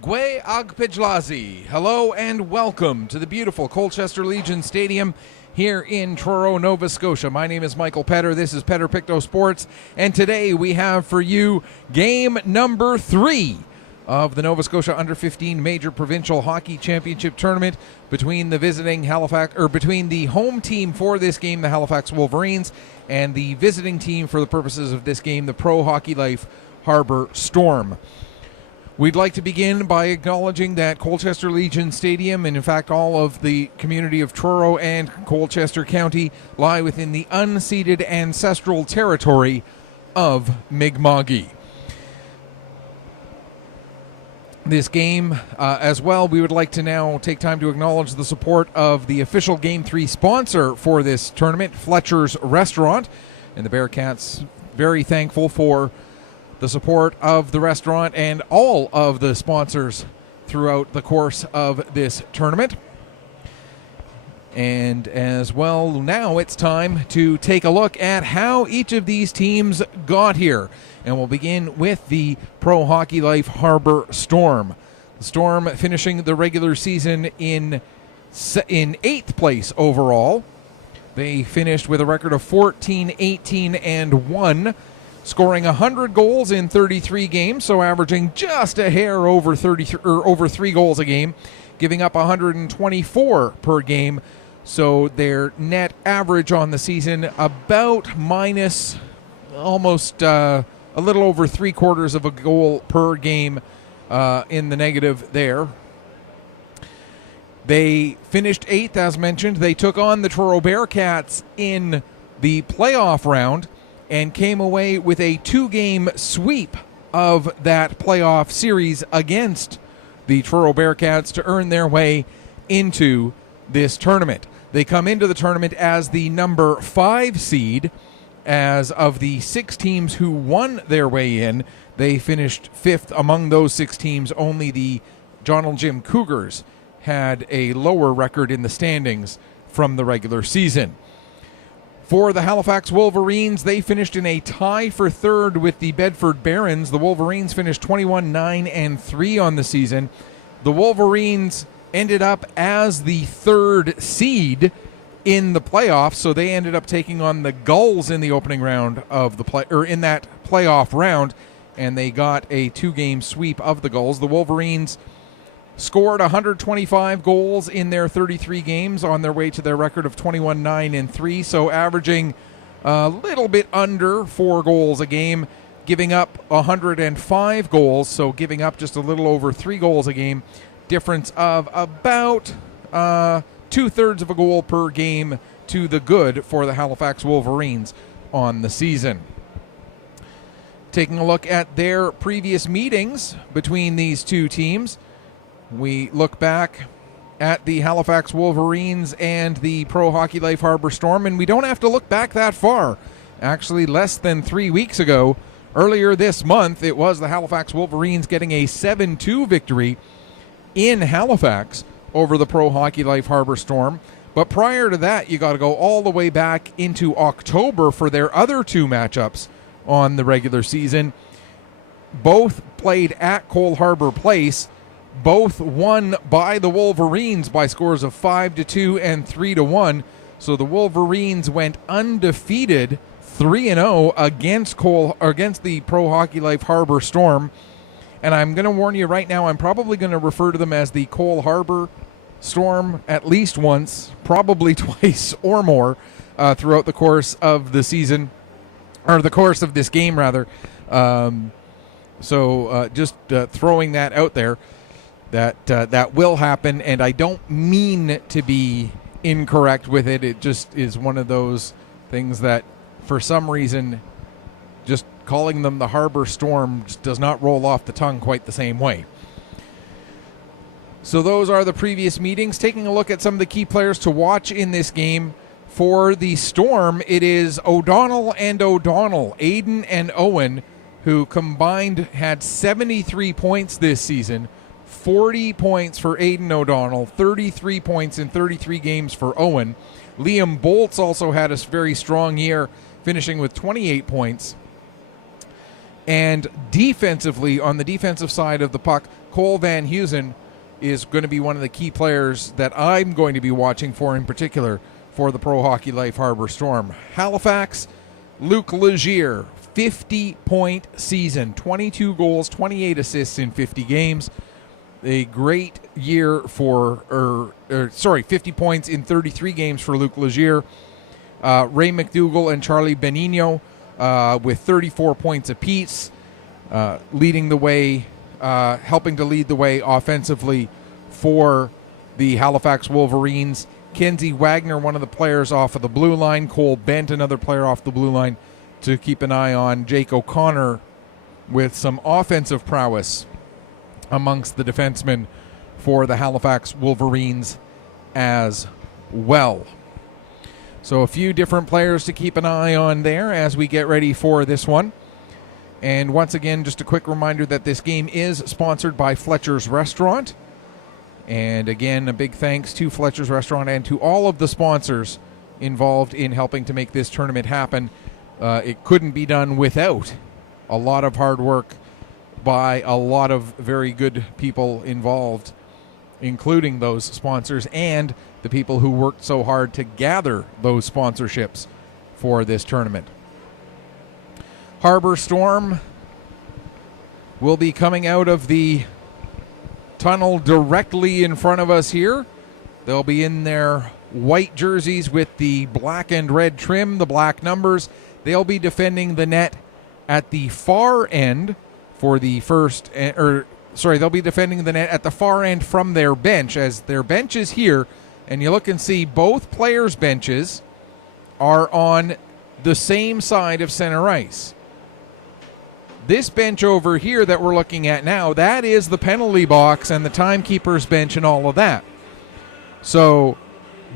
Gwe Agpijlazi. Hello and welcome to the beautiful Colchester Legion Stadium here in Truro, Nova Scotia. My name is Michael Petter. This is Petter Pictou Sports, and today we have for you game number 3 of the Nova Scotia Under-15 Major Provincial Hockey Championship Tournament between between the home team for this game, the Halifax Wolverines, and the visiting team for the purposes of this game, the Pro Hockey Life Harbour Storm. We'd like to begin by acknowledging that Colchester Legion Stadium, and in fact all of the community of Truro and Colchester County, lie within the unceded ancestral territory of Mi'kmaq. This game, as well, we would like to now take time to acknowledge the support of the official Game 3 sponsor for this tournament, Fletcher's Restaurant, and the Bearcats very thankful for the support of the restaurant and all of the sponsors throughout the course of this tournament. And as well, now it's time to take a look at how each of these teams got here. And we'll begin with the Pro Hockey Life Harbour Storm. The Storm finishing the regular season in 8th place overall. They finished with a record of 14-18-1. Scoring 100 goals in 33 games, so averaging just a hair over 3 goals a game, giving up 124 per game. So their net average on the season about minus almost a little over 3/4 of a goal per game in the negative there. They finished 8th, as mentioned. They took on the Truro Bearcats in the playoff round and came away with a 2-game sweep of that playoff series against the Truro Bearcats to earn their way into this tournament. They come into the tournament as the number 5 seed. As of the 6 teams who won their way in, they finished 5th among those 6 teams. Only the John and Jim Cougars had a lower record in the standings from the regular season. For the Halifax Wolverines, they finished in a tie for 3rd with the Bedford Barons. The Wolverines finished 21-9-3 on the season. The Wolverines ended up as the 3rd seed in the playoffs, so they ended up taking on the Gulls in the opening round of the in that playoff round, and they got a 2-game sweep of the Gulls. The Wolverines scored 125 goals in their 33 games on their way to their record of 21-9-3, so averaging a little bit under 4 goals a game, giving up 105 goals, so giving up just a little over 3 goals a game, difference of about 2/3 of a goal per game to the good for the Halifax Wolverines on the season. Taking a look at their previous meetings between these two teams, we look back at the Halifax Wolverines and the Pro Hockey Life Harbour Storm, and we don't have to look back that far. Actually, less than 3 weeks ago, earlier this month, it was the Halifax Wolverines getting a 7-2 victory in Halifax over the Pro Hockey Life Harbour Storm. But prior to that, you got to go all the way back into October for their other 2 matchups on the regular season. Both played at Cole Harbour Place. Both won by the Wolverines by scores of 5-2 and 3-1. So the Wolverines went undefeated 3-0 against the Pro Hockey Life Harbour Storm. And I'm going to warn you right now, I'm probably going to refer to them as the Cole Harbour Storm at least once, probably twice or more throughout the course of the season, or the course of this game, rather. Just throwing that out there. That will happen, and I don't mean to be incorrect with it. It just is one of those things that, for some reason, just calling them the Harbour Storm just does not roll off the tongue quite the same way. So those are the previous meetings. Taking a look at some of the key players to watch in this game. For the Storm, it is O'Donnell and O'Donnell, Aiden and Owen, who combined had 73 points this season. 40 points for Aiden O'Donnell, 33 points in 33 games for Owen. Liam Boltz also had a very strong year, finishing with 28 points. And defensively, on the defensive side of the puck, Cole Van Heusen is going to be one of the key players that I'm going to be watching for in particular for the Pro Hockey Life Harbor Storm. Halifax, Luc Legier, 50-point season, 22 goals, 28 assists in 50 games. A great year for, 50 points in 33 games for Luc Legier. Ray McDougall and Charlie Benigno with 34 points apiece, leading the way, helping to lead the way offensively for the Halifax Wolverines. Kenzie Wagner, one of the players off of the blue line. Cole Bent, another player off the blue line to keep an eye on. Jake O'Connor with some offensive prowess amongst the defensemen for the Halifax Wolverines as well. So a few different players to keep an eye on there as we get ready for this one. And once again, just a quick reminder that this game is sponsored by Fletcher's Restaurant. And again, a big thanks to Fletcher's Restaurant and to all of the sponsors involved in helping to make this tournament happen. It couldn't be done without a lot of hard work by a lot of very good people involved, including those sponsors and the people who worked so hard to gather those sponsorships for this tournament. Harbor Storm will be coming out of the tunnel directly in front of us here. They'll be in their white jerseys with the black and red trim, the black numbers. They'll be defending the net at the far end for the first, they'll be defending the net at the far end from their bench, as their bench is here, and you look and see both players' benches are on the same side of center ice. This bench over here that we're looking at now, that is the penalty box and the timekeeper's bench and all of that. So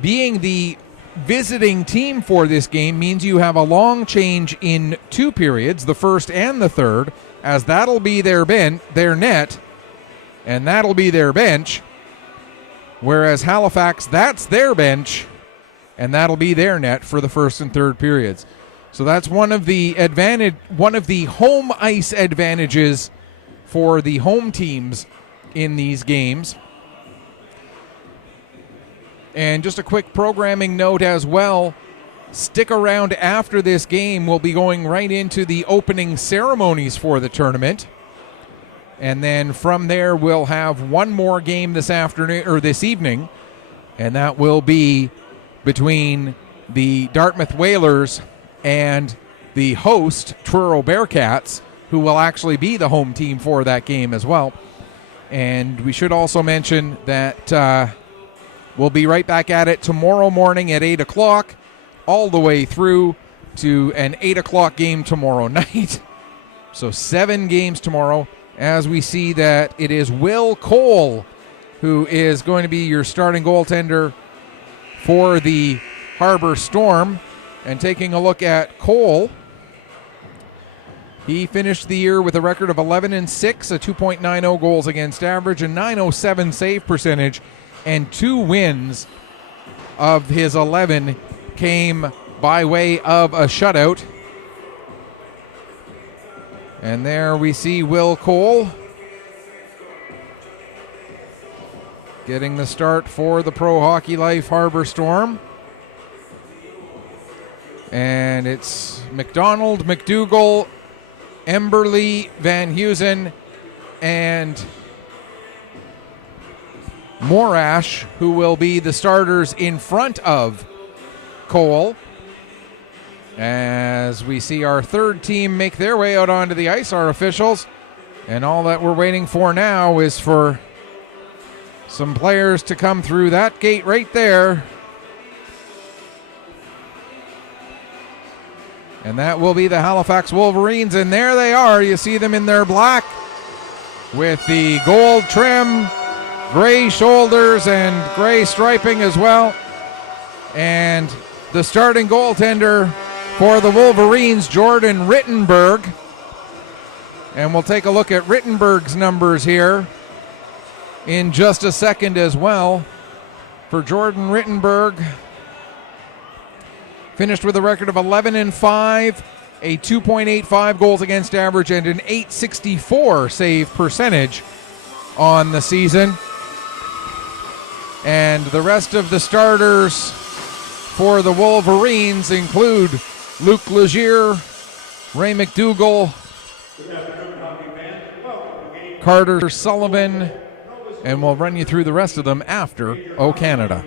being the visiting team for this game means you have a long change in 2 periods, the first and the third, as that'll be their net, and that'll be their bench. Whereas Halifax, that's their bench, and that'll be their net for the first and third periods. So that's one of the home ice advantages for the home teams in these games. And just a quick programming note as well. Stick around after this game. We'll be going right into the opening ceremonies for the tournament. And then from there, we'll have one more game this afternoon or this evening, and that will be between the Dartmouth Whalers and the host, Truro Bearcats, who will actually be the home team for that game as well. And we should also mention that we'll be right back at it tomorrow morning at 8 o'clock, all the way through to an 8 o'clock game tomorrow night. So 7 games tomorrow, as we see that it is Will Cole who is going to be your starting goaltender for the Harbor Storm. And taking a look at Cole, he finished the year with a record of 11-6, a 2.90 goals against average, a .907 save percentage, and 2 wins of his 11 came by way of a shutout. And there we see Will Cole getting the start for the Pro Hockey Life Harbor Storm. And it's McDonald, McDougall, Emberley, Van Heusen, and Morash, who will be the starters in front of Cole. As we see our third team make their way out onto the ice, our officials. And all that we're waiting for now is for some players to come through that gate right there. And that will be the Halifax Wolverines. And there they are. You see them in their black with the gold trim, gray shoulders, and gray striping as well. And the starting goaltender for the Wolverines, Jordan Rittenberg. And we'll take a look at Rittenberg's numbers here in just a second as well. For Jordan Rittenberg, finished with a record of 11-5, a 2.85 goals against average and an 864 save percentage on the season. And the rest of the starters for the Wolverines include Luke Legier, Ray McDougall, Carter Sullivan, and we'll run you through the rest of them after O Canada.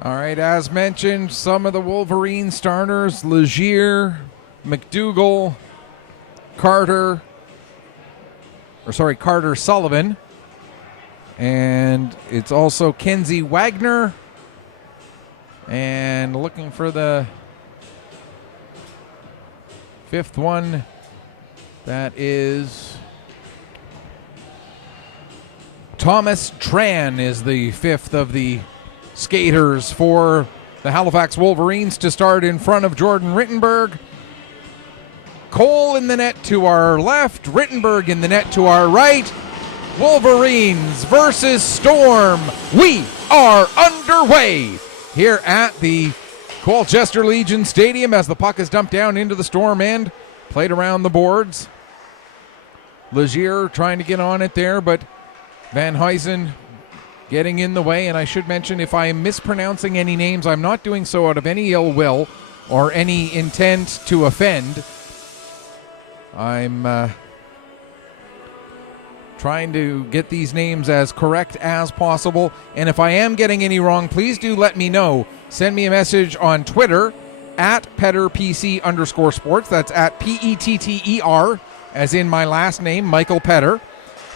All right, as mentioned, some of the Wolverine starters: Legier, McDougall, Carter Sullivan, and it's also Kenzie Wagner. And looking for the fifth one, that is Thomas Tran is the fifth of the skaters for the Halifax Wolverines to start in front of Jordan Rittenberg. Cole in the net to our left, Rittenberg in the net to our right. Wolverines versus Storm. We are underway here at the Colchester Legion Stadium as the puck is dumped down into the Storm end, played around the boards. Legier trying to get on it there, but Van Huysen getting in the way. And I should mention, if I am mispronouncing any names, I'm not doing so out of any ill will or any intent to offend. I'm trying to get these names as correct as possible. And if I am getting any wrong, please do let me know. Send me a message on Twitter at PetterPC_sports. That's at PETTER, as in my last name, Michael Petter.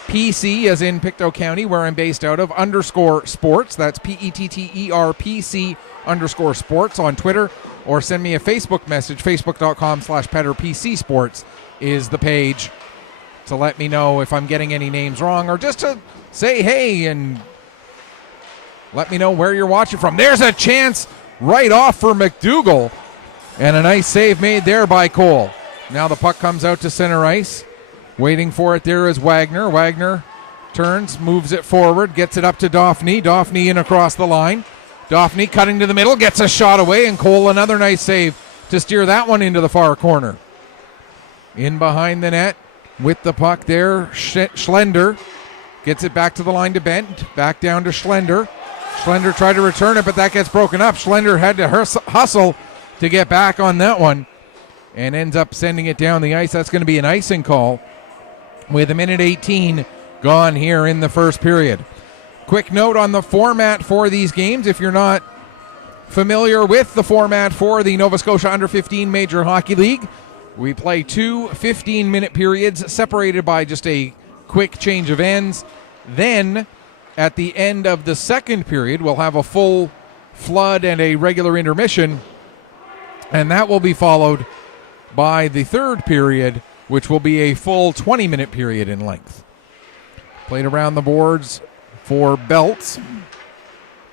PC, as in Pictou County, where I'm based out of, _sports. That's PETTERPC_sports on Twitter. Or send me a Facebook message. Facebook.com/PetterPCsports is the page to let me know if I'm getting any names wrong, or just to say hey and let me know where you're watching from. There's a chance right off for McDougall, and a nice save made there by Cole. Now the puck comes out to center ice. Waiting for it there is Wagner. Wagner turns, moves it forward, gets it up to Daphne. Daphne in across the line. Daphne cutting to the middle, gets a shot away, and Cole another nice save to steer that one into the far corner. In behind the net with the puck there, Schlender gets it back to the line to Bent, back down to Schlender. Schlender tried to return it, but that gets broken up. Schlender had to hustle to get back on that one and ends up sending it down the ice. That's going to be an icing call with a minute 18 gone here in the first period. Quick note on the format for these games. If you're not familiar with the format for the Nova Scotia Under-15 Major Hockey League, we play two 15-minute periods separated by just a quick change of ends. Then, at the end of the second period, we'll have a full flood and a regular intermission. And that will be followed by the third period, which will be a full 20-minute period in length. Played around the boards for Belts.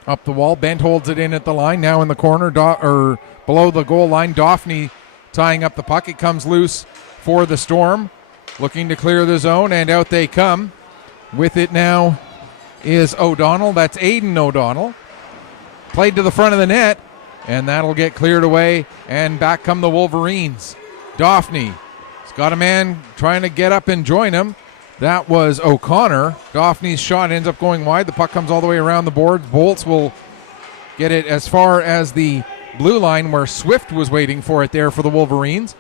Up the wall. Bent holds it in at the line. Now in the corner, below the goal line. Dauphney tying up the puck. It comes loose for the Storm. Looking to clear the zone, and out they come. With it now is O'Donnell. That's Aiden O'Donnell. Played to the front of the net, and that'll get cleared away, and back come the Wolverines. Dauphney. He's got a man trying to get up and join him. That was O'Connor. Dauphney's shot ends up going wide. The puck comes all the way around the board. Bolts will get it as far as the blue line where Swift was waiting for it there for the Wolverines.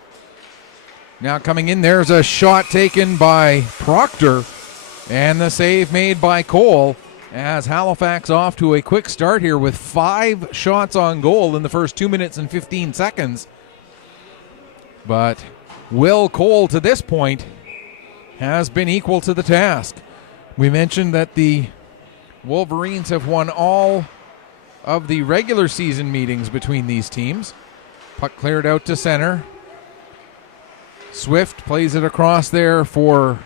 Now coming in, there's a shot taken by Proctor, and the save made by Cole as Halifax off to a quick start here with 5 shots on goal in the first 2 minutes and 15 seconds. But Will Cole to this point has been equal to the task. We mentioned that the Wolverines have won all of the regular season meetings between these teams. Puck cleared out to center. Swift plays it across there for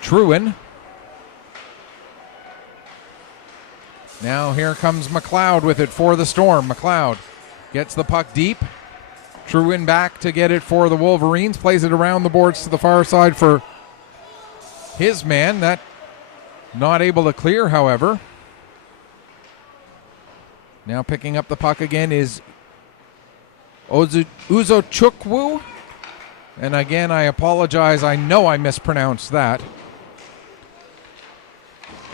Truro. Now here comes McLeod with it for the Storm. McLeod gets the puck deep. Truro back to get it for the Wolverines. Plays it around the boards to the far side for his man. That not able to clear, however. Now picking up the puck again is Uzochukwu. And again, I apologize. I know I mispronounced that.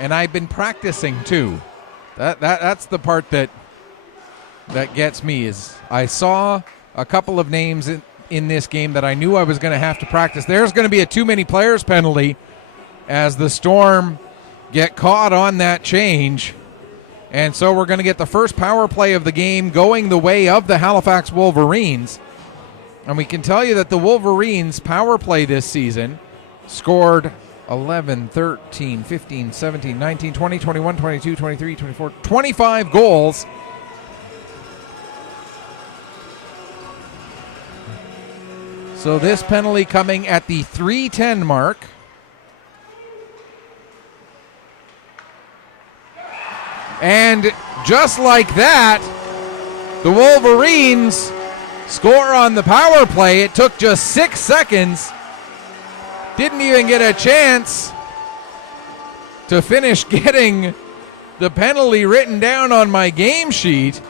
And I've been practicing too. That's the part that gets me, is I saw a couple of names in this game that I knew I was going to have to practice. There's going to be a too many players penalty as the Storm get caught on that change. And so we're going to get the first power play of the game going the way of the Halifax Wolverines. And we can tell you that the Wolverines power play this season scored 11, 13, 15, 17, 19, 20, 21, 22, 23, 24, 25 goals. So this penalty coming at the 3:10 mark. And just like that, the Wolverines score on the power play. It took just 6 seconds. Didn't even get a chance to finish getting the penalty written down on my game sheet.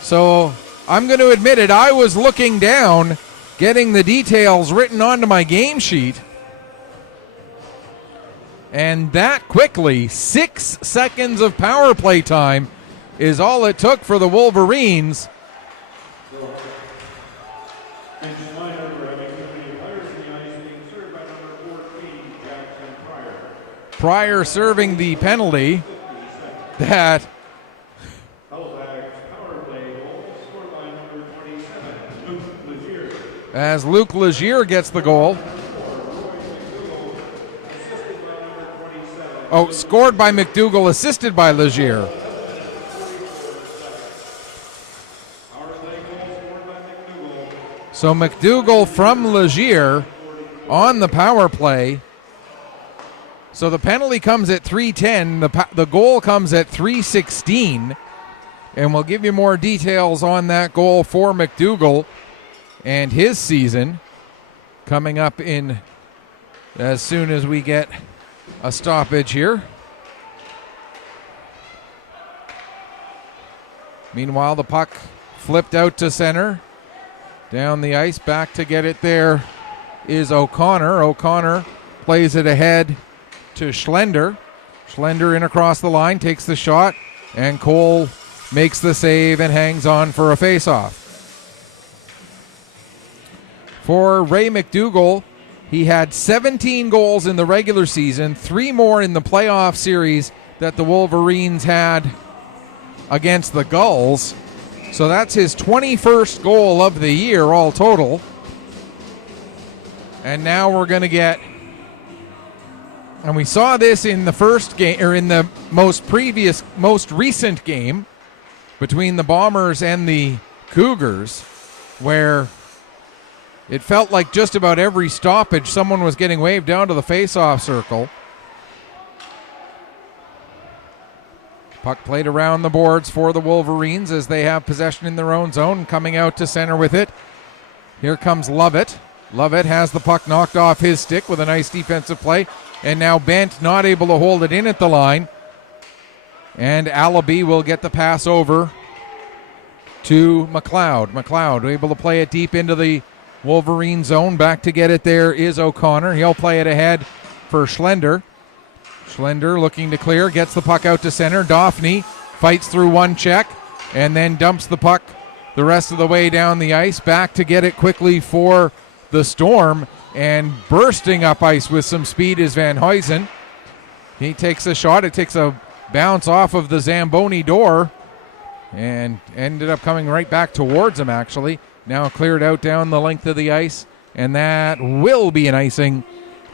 So I'm going to admit it, I was looking down, getting the details written onto my game sheet. And that quickly, 6 seconds of power play time is all it took for the Wolverines. Pryor serving the penalty that as Luke Legier gets the goal. Oh, scored by McDougall, assisted by Legier. So McDougall from Legier on the power play. So the penalty comes at 3:10. The goal comes at 3:16. And we'll give you more details on that goal for McDougall and his season coming up in as soon as we get a stoppage here. Meanwhile, the puck flipped out to center. Down the ice, back to get it there is O'Connor. O'Connor plays it ahead to Schlender. Schlender in across the line, takes the shot, and Cole makes the save and hangs on for a face-off. For Ray McDougall, he had 17 goals in the regular season, 3 more in the playoff series that the Wolverines had against the Gulls. So that's his 21st goal of the year all total. And now we're going to get And we saw this in the first game, or in the most recent game between the Bombers and the Cougars, where it felt like just about every stoppage someone was getting waved down to the face-off circle. Puck played around the boards for the Wolverines as they have possession in their own zone. Coming out to center with it. Here comes Lovett. Lovett has the puck knocked off his stick with a nice defensive play. And now Bent not able to hold it in at the line. And Allaby will get the pass over to McLeod. McLeod able to play it deep into the Wolverine zone. Back to get it there is O'Connor. He'll play it ahead for Schlender. Schlender looking to clear, gets the puck out to center. Daphne fights through one check and then dumps the puck the rest of the way down the ice. Back to get it quickly for the Storm, and bursting up ice with some speed is Van Huysen. He takes a shot. It takes a bounce off of the Zamboni door and ended up coming right back towards him, actually. Now cleared out down the length of the ice, and that will be an icing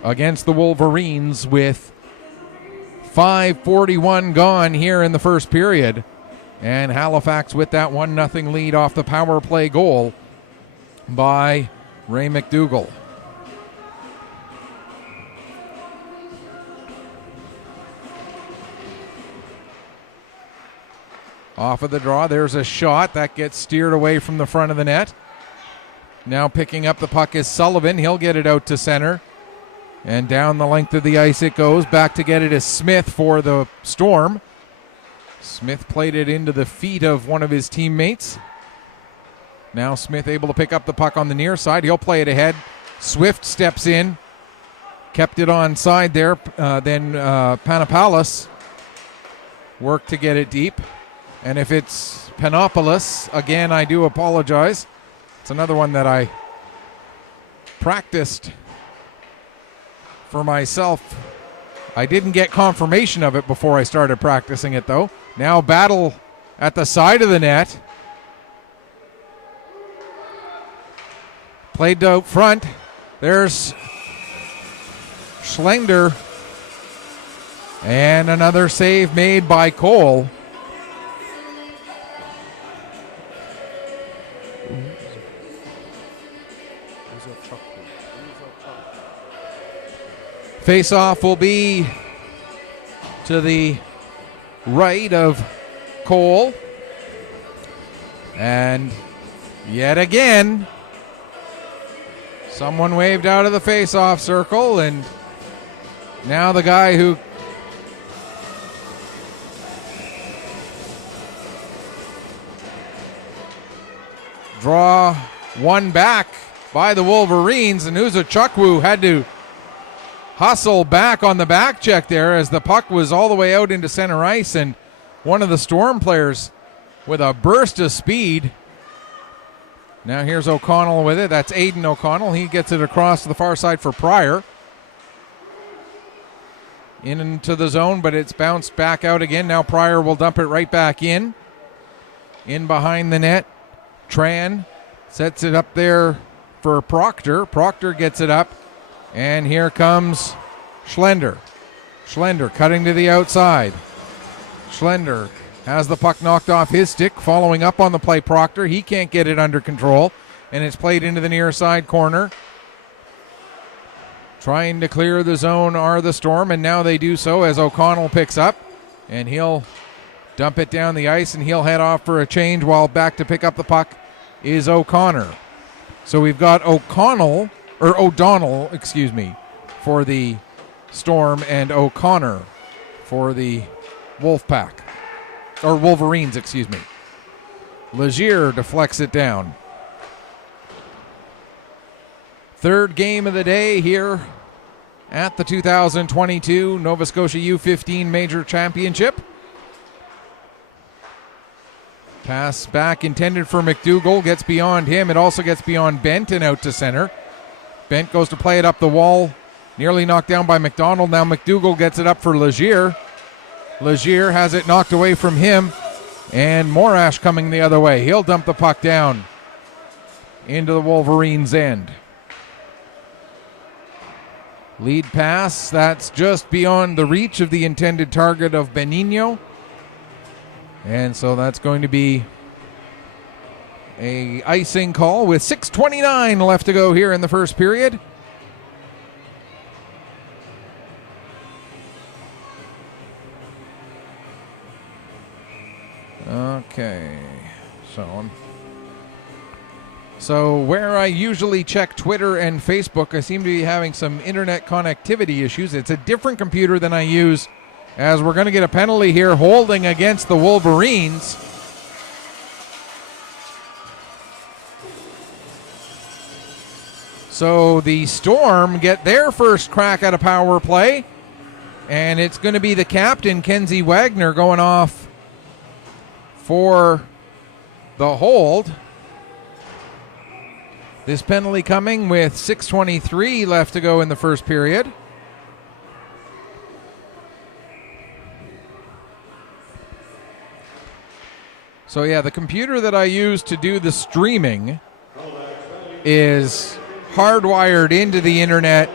against the Wolverines with 5:41 gone here in the first period. And Halifax with that 1-0 lead off the power play goal by Ray McDougall. Off of the draw, there's a shot that gets steered away from the front of the net. Now picking up the puck is Sullivan. He'll get it out to center. And down the length of the ice it goes. Back to get it is Smith for the Storm. Smith played it into the feet of one of his teammates. Now Smith able to pick up the puck on the near side. He'll play it ahead. Swift steps in. Kept it on side there. Then Panopoulos worked to get it deep. And if it's Panopoulos, again, I do apologize. It's another one that I practiced for myself. I didn't get confirmation of it before I started practicing it, though. Now battle at the side of the net. Played out front. There's Schlender. And another save made by Cole. Face-off will be to the right of Cole. And yet again, someone waved out of the face-off circle, and now the guy who draw one back by the Wolverines, and Uzo Chukwu had to hustle back on the back check there as the puck was all the way out into center ice, and one of the Storm players with a burst of speed. Now here's O'Connell with it. That's Aiden O'Connell. He gets it across to the far side for Pryor. Into the zone, but it's bounced back out again. Now Pryor will dump it right back in. In behind the net. Tran sets it up there for Proctor. Proctor gets it up. And here comes Schlender. Schlender cutting to the outside. Schlender has the puck knocked off his stick. Following up on the play, Proctor. He can't get it under control. And it's played into the near side corner. Trying to clear the zone are the Storm, and now they do so as O'Connell picks up. And he'll dump it down the ice, and he'll head off for a change, while back to pick up the puck is O'Connor. So we've got O'Donnell, for the Storm, and O'Connor for the Wolverines. Legier deflects it down. Third game of the day here at the 2022 Nova Scotia U15 Major Championship. Pass back intended for McDougall, gets beyond him. It also gets beyond Bent and out to center. Bent goes to play it up the wall, nearly knocked down by McDonald. Now McDougall gets it up for Legier. Legier has it knocked away from him, and Morash coming the other way. He'll dump the puck down into the Wolverines' end. Lead pass, that's just beyond the reach of the intended target of Benigno. And so that's going to be a icing call with 6:29 left to go here in the first period. Okay, so where I usually check Twitter and Facebook, I seem to be having some internet connectivity issues. It's a different computer than I use, as we're going to get a penalty here holding against the Wolverines. So the Storm get their first crack at a power play, and it's going to be the captain, Kenzie Wagner, going off for the hold. This penalty coming with 6:23 left to go in the first period. So yeah, the computer that I use to do the streaming is hardwired into the internet,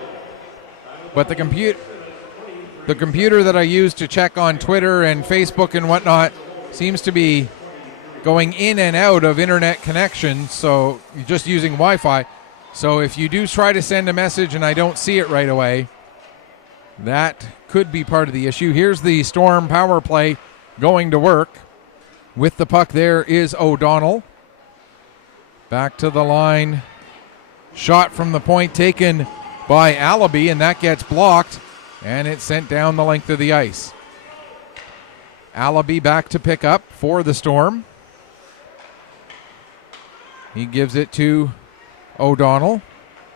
but the computer that I use to check on Twitter and Facebook and whatnot seems to be going in and out of internet connection, so you're just using Wi-Fi. So if you do try to send a message and I don't see it right away, that could be part of the issue. Here's the Storm power play going to work. With the puck there is O'Donnell. Back to the line. Shot from the point taken by Allaby, and that gets blocked, and it's sent down the length of the ice. Allaby back to pick up for the Storm. He gives it to O'Donnell.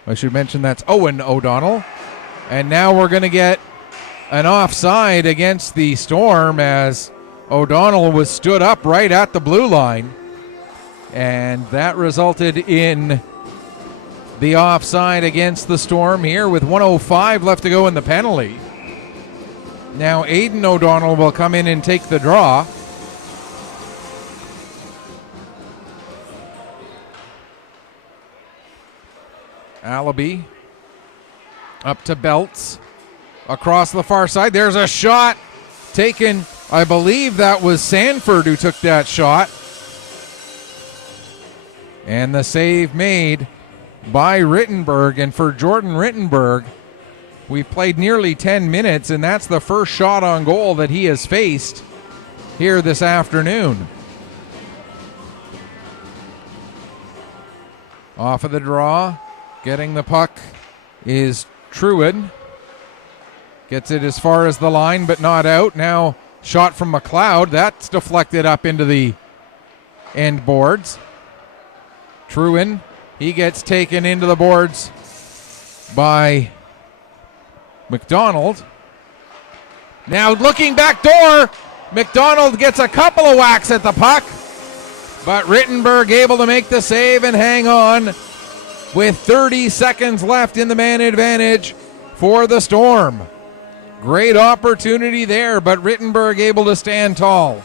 I should mention that's Owen O'Donnell. And now we're going to get an offside against the Storm, as O'Donnell was stood up right at the blue line. And that resulted in the offside against the Storm here with 1:05 left to go in the penalty. Now Aidan O'Donnell will come in and take the draw. Allaby up to Belts across the far side. There's a shot taken. I believe that was Sanford who took that shot. And the save made by Rittenberg. And for Jordan Rittenberg, we've played nearly 10 minutes, and that's the first shot on goal that he has faced here this afternoon. Off of the draw, getting the puck is Truro. Gets it as far as the line, but not out. Now shot from McLeod. That's deflected up into the end boards. Truro, he gets taken into the boards by McDonald. Now looking back door, McDonald gets a couple of whacks at the puck, but Rittenberg able to make the save and hang on with 30 seconds left in the man advantage for the Storm. Great opportunity there, but Rittenberg able to stand tall.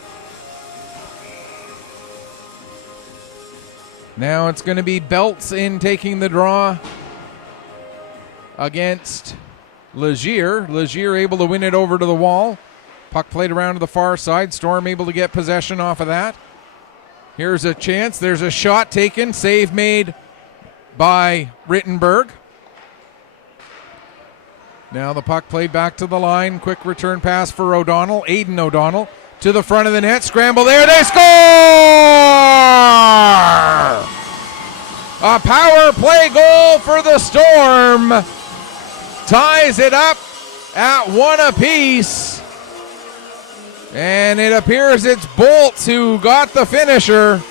Now it's going to be Belts in taking the draw against Legier. Legier able to win it over to the wall. Puck played around to the far side. Storm able to get possession off of that. Here's a chance. There's a shot taken. Save made by Rittenberg. Now the puck played back to the line. Quick return pass for O'Donnell. Aidan O'Donnell to the front of the net. Scramble there. They score! A power play goal for the Storm. Ties it up at one apiece. And it appears it's Bolts who got the finisher.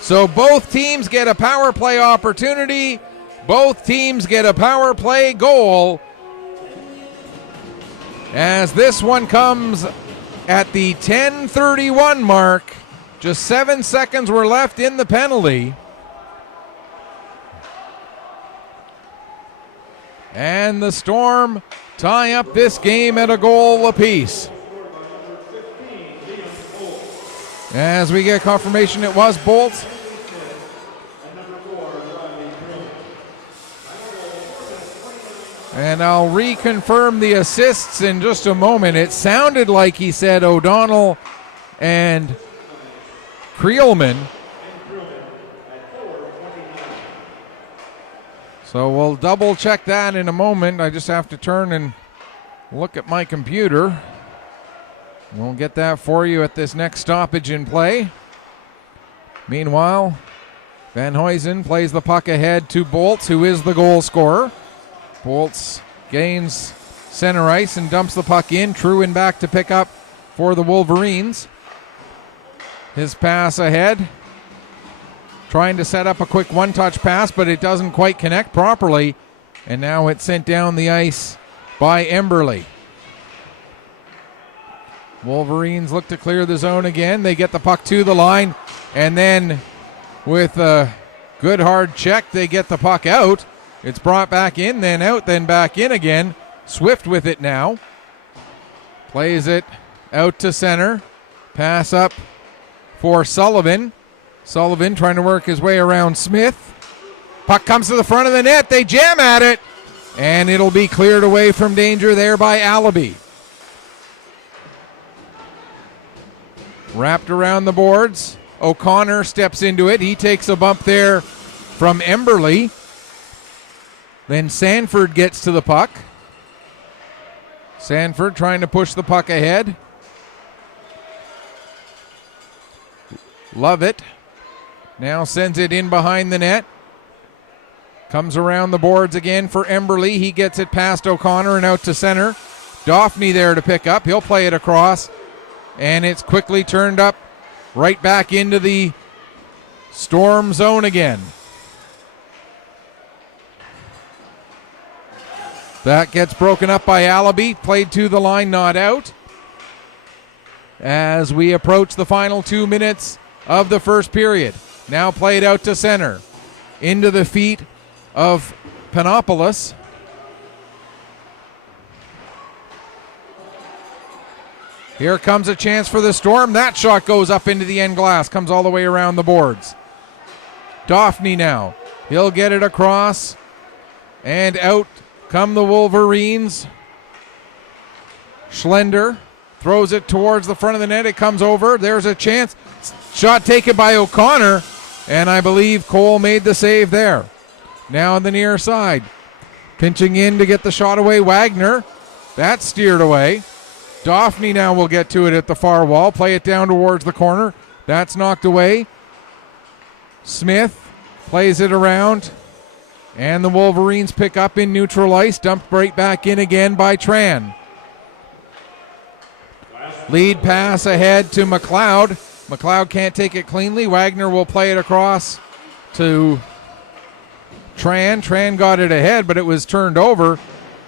So both teams get a power play opportunity. Both teams get a power play goal. As this one comes at the 10:31 mark. Just 7 seconds were left in the penalty. And the Storm tie up this game at a goal apiece. As we get confirmation it was Bolts. And I'll reconfirm the assists in just a moment. It sounded like he said O'Donnell and Creelman. So we'll double check that in a moment. I just have to turn and look at my computer. We'll get that for you at this next stoppage in play. Meanwhile, Van Huysen plays the puck ahead to Bolts, who is the goal scorer. Bolts gains center ice and dumps the puck in. Truro back to pick up for the Wolverines. His pass ahead. Trying to set up a quick one-touch pass, but it doesn't quite connect properly. And now it's sent down the ice by Emberley. Wolverines look to clear the zone again. They get the puck to the line. And then with a good hard check, they get the puck out. It's brought back in, then out, then back in again. Swift with it now. Plays it out to center. Pass up for Sullivan. Sullivan trying to work his way around Smith. Puck comes to the front of the net. They jam at it. And it'll be cleared away from danger there by Allaby. Wrapped around the boards. O'Connor steps into it. He takes a bump there from Emberley. Then Sanford gets to the puck. Sanford trying to push the puck ahead. Lovett now sends it in behind the net. Comes around the boards again for Emberley. He gets it past O'Connor and out to center. Dauphney there to pick up. He'll play it across. And it's quickly turned up right back into the Storm zone again. That gets broken up by Allaby. Played to the line, not out. As we approach the final 2 minutes of the first period. Now played out to center. Into the feet of Panopoulos. Here comes a chance for the Storm. That shot goes up into the end glass. Comes all the way around the boards. Dauphney now. He'll get it across. And out come the Wolverines. Schlender throws it towards the front of the net. It comes over. There's a chance. Shot taken by O'Connor. And I believe Cole made the save there. Now on the near side. Pinching in to get the shot away. Wagner. That's steered away. Dauphney now will get to it at the far wall. Play it down towards the corner. That's knocked away. Smith plays it around. And the Wolverines pick up in neutral ice. Dumped right back in again by Tran. Lead pass ahead to McLeod. McLeod can't take it cleanly. Wagner will play it across to Tran. Tran got it ahead, but it was turned over.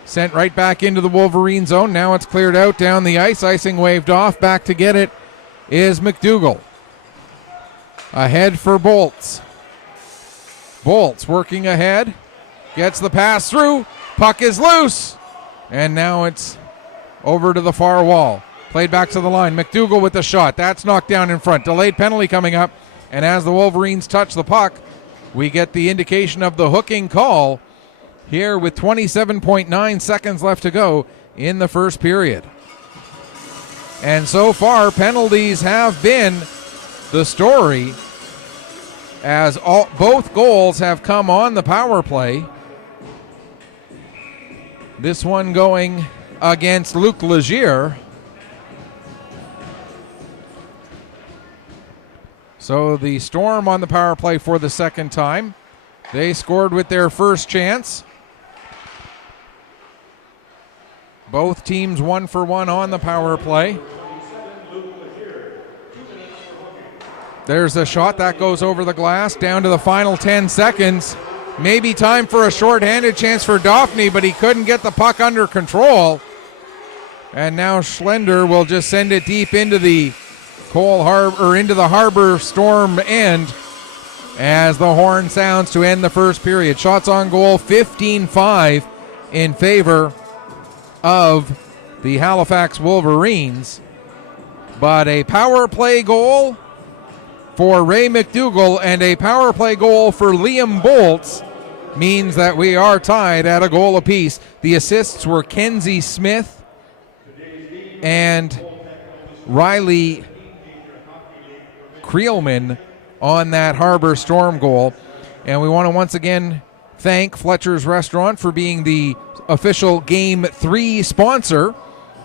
Sent right back into the Wolverine zone. Now it's cleared out down the ice. Icing waved off. Back to get it is McDougall. Ahead for Bolts. Bolts working ahead. Gets the pass through. Puck is loose. And now it's over to the far wall. Played back to the line. McDougall with the shot. That's knocked down in front. Delayed penalty coming up. And as the Wolverines touch the puck, we get the indication of the hooking call here with 27.9 seconds left to go in the first period. And so far, penalties have been the story, as both goals have come on the power play. This one going against Luc Legier. So the Storm on the power play for the second time. They scored with their first chance. Both teams 1 for 1 on the power play. There's a shot that goes over the glass, down to the final 10 seconds. Maybe time for a short-handed chance for Dauphney, but he couldn't get the puck under control. And now Schlender will just send it deep into the into the Harbor Storm end as the horn sounds to end the first period. Shots on goal 15-5 in favor of the Halifax Wolverines. But a power play goal for Ray McDougall and a power play goal for Liam Bolts means that we are tied at a goal apiece. The assists were Kenzie Smith and Riley Creelman on that Harbor Storm goal. And we want to once again thank Fletcher's Restaurant for being the official Game 3 sponsor.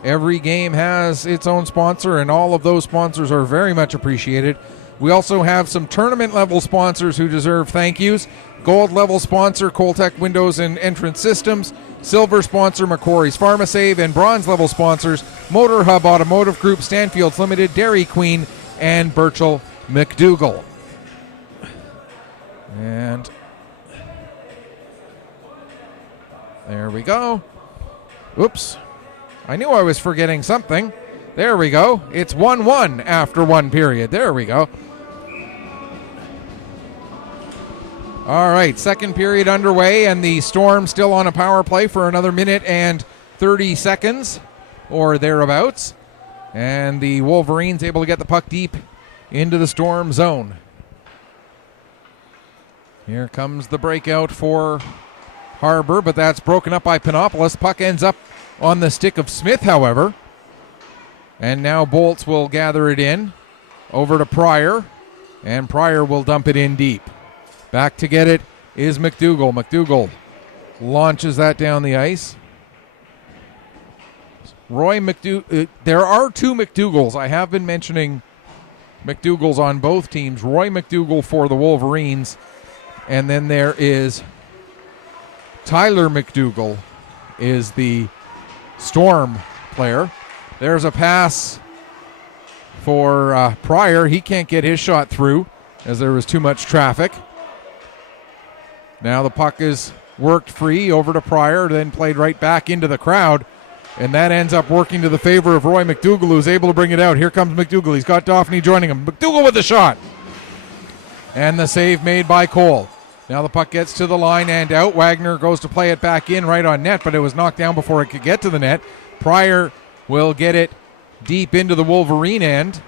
Every game has its own sponsor, and all of those sponsors are very much appreciated. We also have some tournament-level sponsors who deserve thank yous. Gold-level sponsor, Coltech Windows and Entrance Systems. Silver sponsor, McCrory's PharmaSave. And bronze-level sponsors, Motor Hub Automotive Group, Stanfields Limited, Dairy Queen, and Birchall McDougall. And there we go. Oops. I knew I was forgetting something. There we go. It's 1-1 after one period. There we go. All right, second period underway, and the Storm still on a power play for another minute and 30 seconds or thereabouts. And the Wolverines able to get the puck deep into the Storm zone. Here comes the breakout for Harbor, but that's broken up by Panopoulos. Puck ends up on the stick of Smith, however. And now Bolts will gather it in over to Pryor, and Pryor will dump it in deep. Back to get it is McDougall. McDougall launches that down the ice. Roy McDougall. There are two McDougalls. I have been mentioning McDougalls on both teams. Roy McDougall for the Wolverines, and then there is Tyler McDougall is the Storm player. There's a pass for Pryor. He can't get his shot through as there was too much traffic. Now the puck is worked free over to Pryor, then played right back into the crowd. And that ends up working to the favor of Roy McDougall, who's able to bring it out. Here comes McDougall. He's got Dauphney joining him. McDougall with the shot. And the save made by Cole. Now the puck gets to the line and out. Wagner goes to play it back in right on net, but it was knocked down before it could get to the net. Pryor will get it deep into the Wolverine end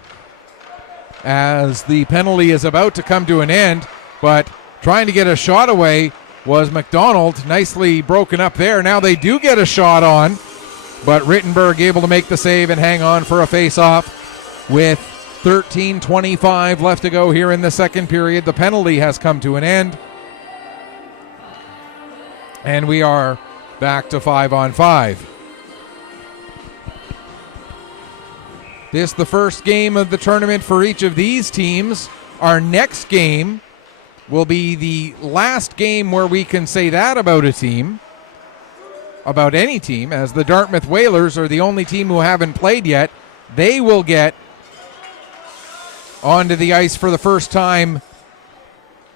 as the penalty is about to come to an end, but trying to get a shot away was McDonald. Nicely broken up there. Now they do get a shot on, but Rittenberg able to make the save and hang on for a face-off with 13:25 left to go here in the second period. The penalty has come to an end, and we are back to 5-on-5. This the first game of the tournament for each of these teams. Our next game will be the last game where we can say that about a team, about any team, as the Dartmouth Whalers are the only team who haven't played yet. They will get onto the ice for the first time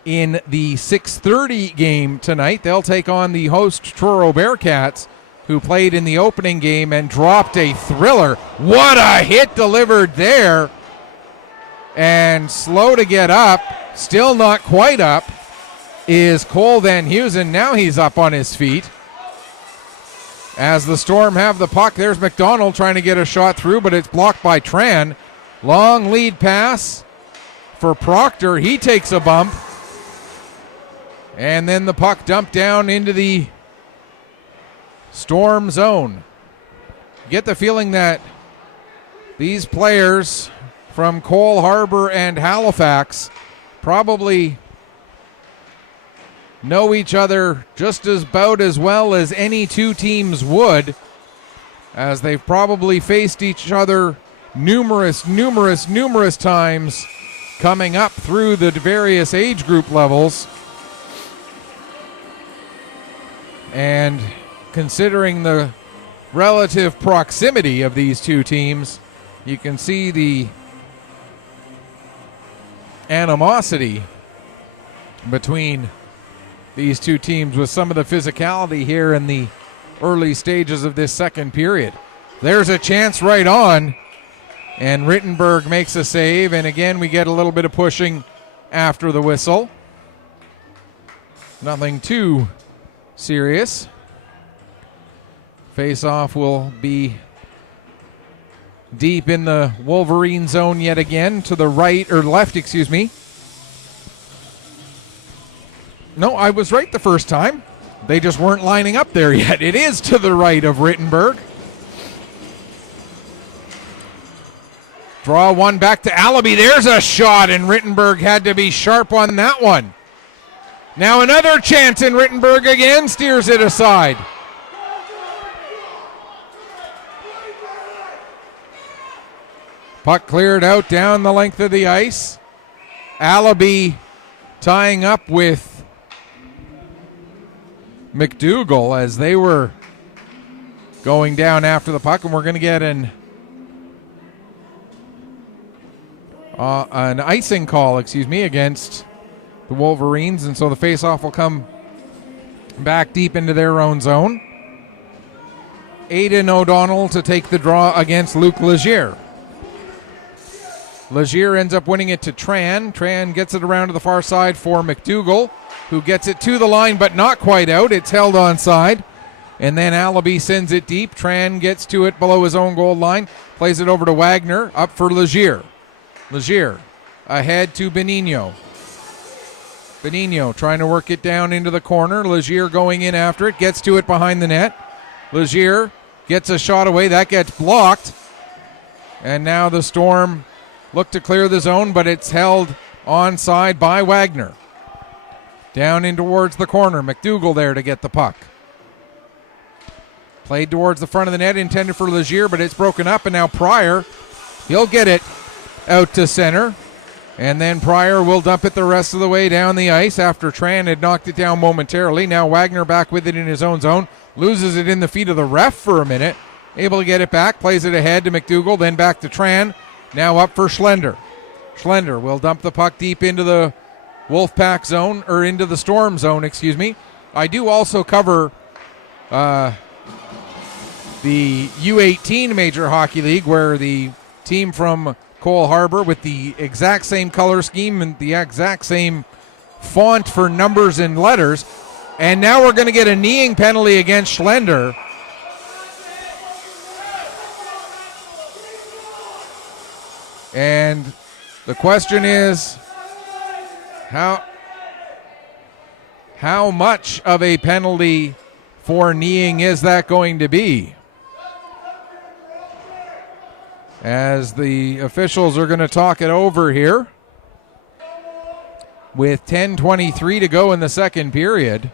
in the 6:30 game tonight. They'll take on the host Truro Bearcats, who played in the opening game and dropped a thriller. What a hit delivered there. And slow to get up, still not quite up, is Cole Van Heusen. Now he's up on his feet. As the Storm have the puck, there's McDonald trying to get a shot through, but it's blocked by Tran. Long lead pass for Proctor. He takes a bump. And then the puck dumped down into the Storm zone. You get the feeling that these players from Cole Harbour and Halifax probably know each other just about as well as any two teams would, as they've probably faced each other numerous times coming up through the various age group levels. And considering the relative proximity of these two teams, you can see the animosity between these two teams with some of the physicality here in the early stages of this second period. There's a chance right on, and Rittenberg makes a save, and again we get a little bit of pushing after the whistle. Nothing too serious. Face-off will be deep in the Wolverine zone yet again, to the right, or left, excuse me. No, I was right the first time. They just weren't lining up there yet. It is to the right of Rittenberg. Draw one back to Allaby. There's a shot, and Rittenberg had to be sharp on that one. Now another chance, and Rittenberg again steers it aside. Puck cleared out down the length of the ice. Allaby tying up with McDougall as they were going down after the puck, and we're going to get an icing call, against the Wolverines, and so the faceoff will come back deep into their own zone. Aidan O'Donnell to take the draw against Luc Legier. Legier ends up winning it to Tran. Tran gets it around to the far side for McDougall, who gets it to the line but not quite out. It's held onside. And then Allaby sends it deep. Tran gets to it below his own goal line, plays it over to Wagner, up for Legier. Legier ahead to Benigno. Benigno trying to work it down into the corner. Legier going in after it, gets to it behind the net. Legier gets a shot away. That gets blocked. And now the Storm look to clear the zone, but it's held onside by Wagner. Down in towards the corner. McDougall there to get the puck. Played towards the front of the net, intended for Legier, but it's broken up, and now Pryor, he'll get it out to center. And then Pryor will dump it the rest of the way down the ice after Tran had knocked it down momentarily. Now Wagner back with it in his own zone. Loses it in the feet of the ref for a minute. Able to get it back. Plays it ahead to McDougall. Then back to Tran. Now up for Schlender. Schlender will dump the puck deep into the Wolfpack zone, or into the Storm zone, I do also cover the U18 Major Hockey League, where the team from Cole Harbour, with the exact same color scheme and the exact same font for numbers and letters. And now we're going to get a kneeing penalty against Schlender. And the question is, how much of a penalty for kneeing is that going to be? As the officials are going to talk it over here with 10:23 to go in the second period.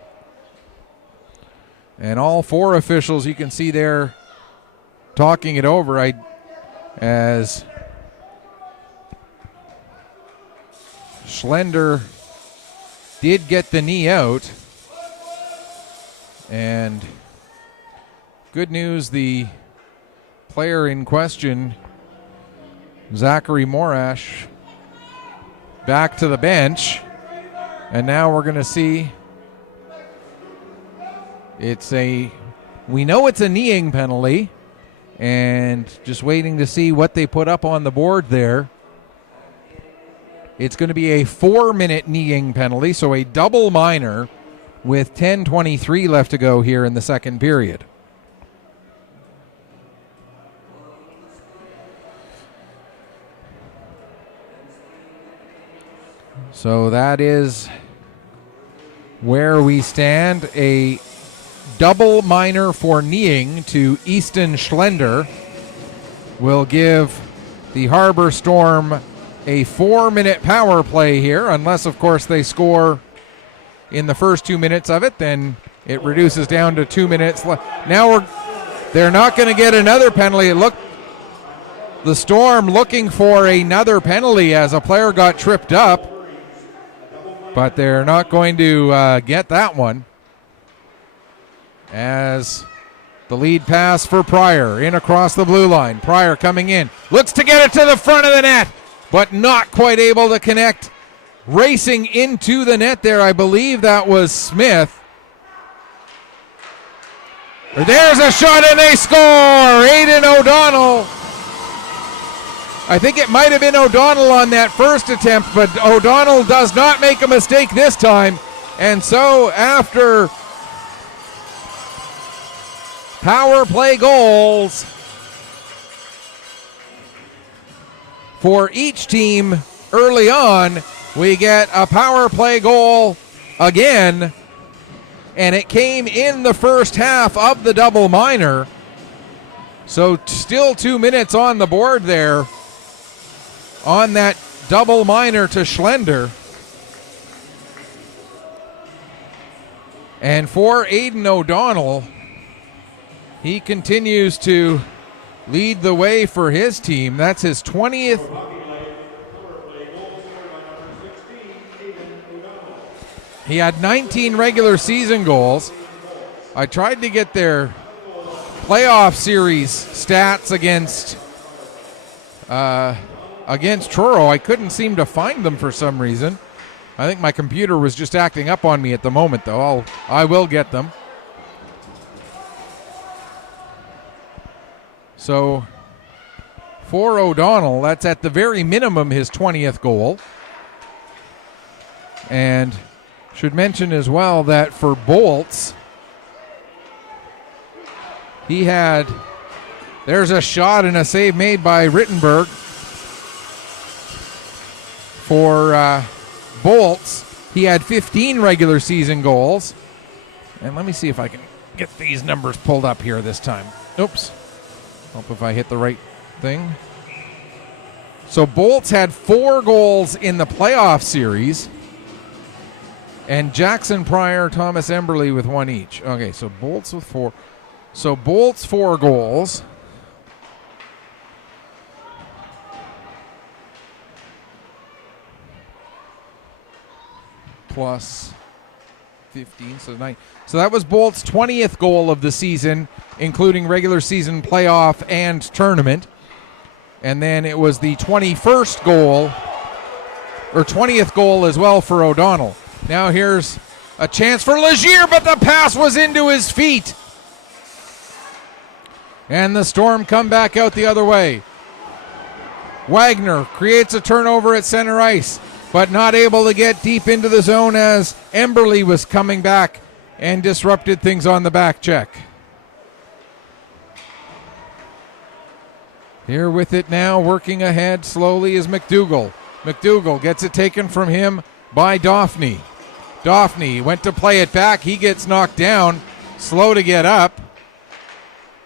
And all four officials, you can see there talking it over as Schlender did get the knee out. And good news, the player in question, Zachary Morash, back to the bench. And now we're going to see we know it's a kneeing penalty, and just waiting to see what they put up on the board there. It's going to be a 4-minute kneeing penalty, so a double minor with 10:23 left to go here in the second period. So that is where we stand. A double minor for kneeing to Easton Schlender will give the Harbour Storm a 4-minute power play here, unless, of course, they score in the first 2 minutes of it. Then it reduces down to 2 minutes left. Now they're not going to get another penalty. The Storm looking for another penalty as a player got tripped up, but they're not going to get that one. As the lead pass for Pryor in across the blue line. Pryor coming in, looks to get it to the front of the net, but not quite able to connect. Racing into the net there, I believe that was Smith. There's a shot and they score! Aidan O'Donnell. I think it might have been O'Donnell on that first attempt, but O'Donnell does not make a mistake this time. And so after power play goals for each team early on, we get a power play goal again, and it came in the first half of the double minor. So still 2 minutes on the board there on that double minor to Schlender. And for Aidan O'Donnell, he continues to lead the way for his team. That's his 20th. He had 19 regular season goals. I tried to get their playoff series stats against Truro. I couldn't seem to find them for some reason. I think my computer was just acting up on me at the moment, though. I will get them. So for O'Donnell, that's at the very minimum his 20th goal. And should mention as well that for Bolts, he had, there's a shot and a save made by Rittenberg. For Bolts, he had 15 regular season goals. And let me see if I can get these numbers pulled up here this time. Oops. Hope if I hit the right thing. So Bolts had 4 goals in the playoff series. And Jackson Pryor, Thomas Emberley with 1 each. Okay, so Bolts with 4. So Bolts 4 goals. Plus 15, so 9. So that was Bolt's 20th goal of the season, including regular season, playoff, and tournament. And then it was the 21st goal, or 20th goal as well for O'Donnell. Now here's a chance for Legier, but the pass was into his feet. And the Storm come back out the other way. Wagner creates a turnover at center ice, but not able to get deep into the zone as Emberley was coming back and disrupted things on the back check. Here with it now, working ahead slowly is McDougall. McDougall gets it taken from him by Daphne. Daphne went to play it back. He gets knocked down, slow to get up.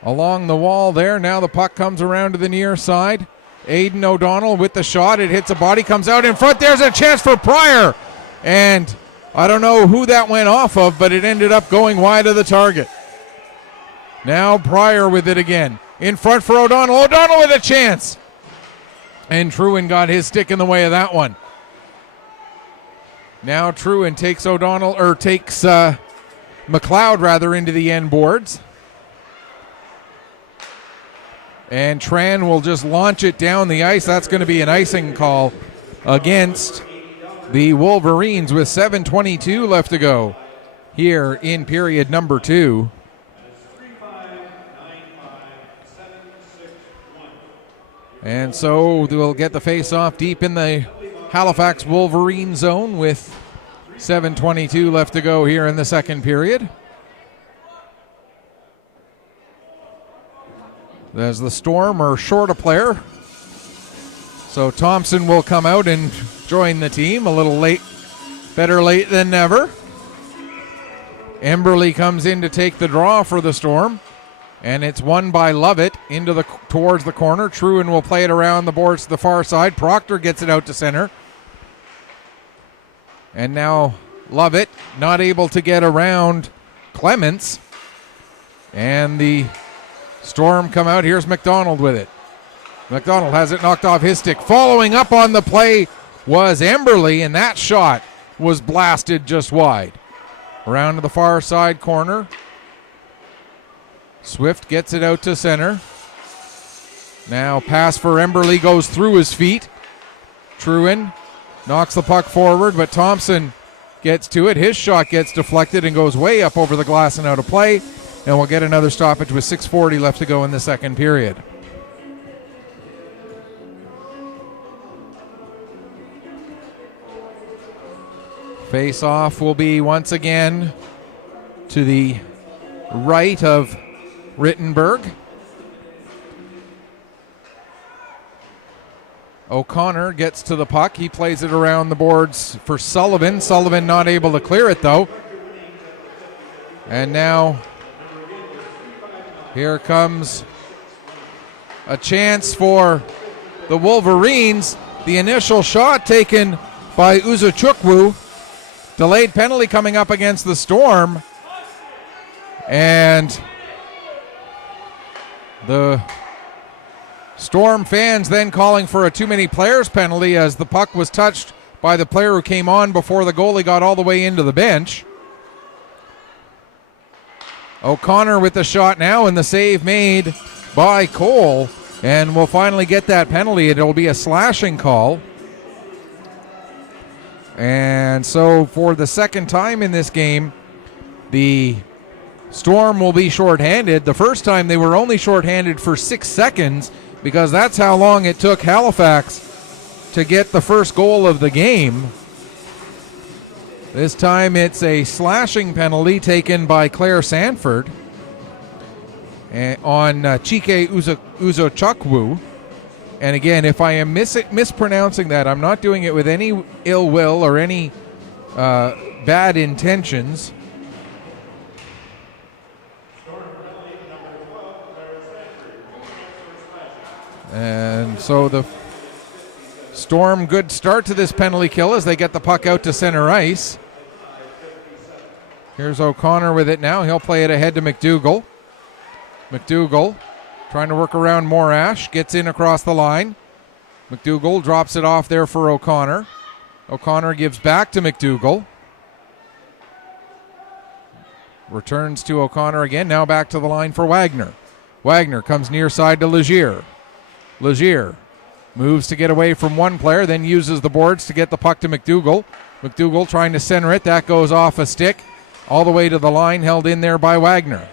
Along the wall there, now the puck comes around to the near side. Aidan O'Donnell with the shot. It hits a body, comes out in front. There's a chance for Pryor. And I don't know who that went off of, but it ended up going wide of the target. Now Pryor with it again. In front for O'Donnell. O'Donnell with a chance. And Truen got his stick in the way of that one. Now Truen takes McLeod rather into the end boards. And Tran will just launch it down the ice. That's going to be an icing call against the Wolverines with 7:22 left to go here in period number 2. And so we'll get the face-off deep in the Halifax Wolverine zone with 7:22 left to go here in the second period. As the Storm are short a player. So Thompson will come out and join the team. A little late, better late than never. Emberley comes in to take the draw for the Storm. And it's won by Lovett towards the corner. Truen will play it around the boards to the far side. Proctor gets it out to center. And now Lovett not able to get around Clements. And the Storm come out. Here's McDonald with it. McDonald has it knocked off his stick. Following up on the play was Emberley, and that shot was blasted just wide. Around to the far side corner. Swift gets it out to center. Now pass for Emberley goes through his feet. Truen knocks the puck forward, but Thompson gets to it. His shot gets deflected and goes way up over the glass and out of play. And we'll get another stoppage with 6:40 left to go in the second period. Face-off will be once again to the right of Rittenberg. O'Connor gets to the puck. He plays it around the boards for Sullivan. Sullivan not able to clear it, though. And now here comes a chance for the Wolverines. The initial shot taken by Uzochukwu. Delayed penalty coming up against the Storm. And the Storm fans then calling for a too many players penalty as the puck was touched by the player who came on before the goalie got all the way into the bench. O'Connor with the shot now, and the save made by Cole, and we'll finally get that penalty. It'll be a slashing call. And so for the second time in this game, the Storm will be shorthanded. The first time they were only shorthanded for 6 seconds, because that's how long it took Halifax to get the first goal of the game. This time it's a slashing penalty taken by Claire Sanford on Chike Uzochukwu. And again, if I am mispronouncing that, I'm not doing it with any ill will or any bad intentions. And so the Storm, good start to this penalty kill as they get the puck out to center ice. Here's O'Connor with it now. He'll play it ahead to McDougall. McDougall trying to work around Morash. Gets in across the line. McDougall drops it off there for O'Connor. O'Connor gives back to McDougall. Returns to O'Connor again. Now back to the line for Wagner. Wagner comes near side to Legier. Legier moves to get away from one player, then uses the boards to get the puck to McDougall. McDougall trying to center it. That goes off a stick all the way to the line, held in there by Wagner.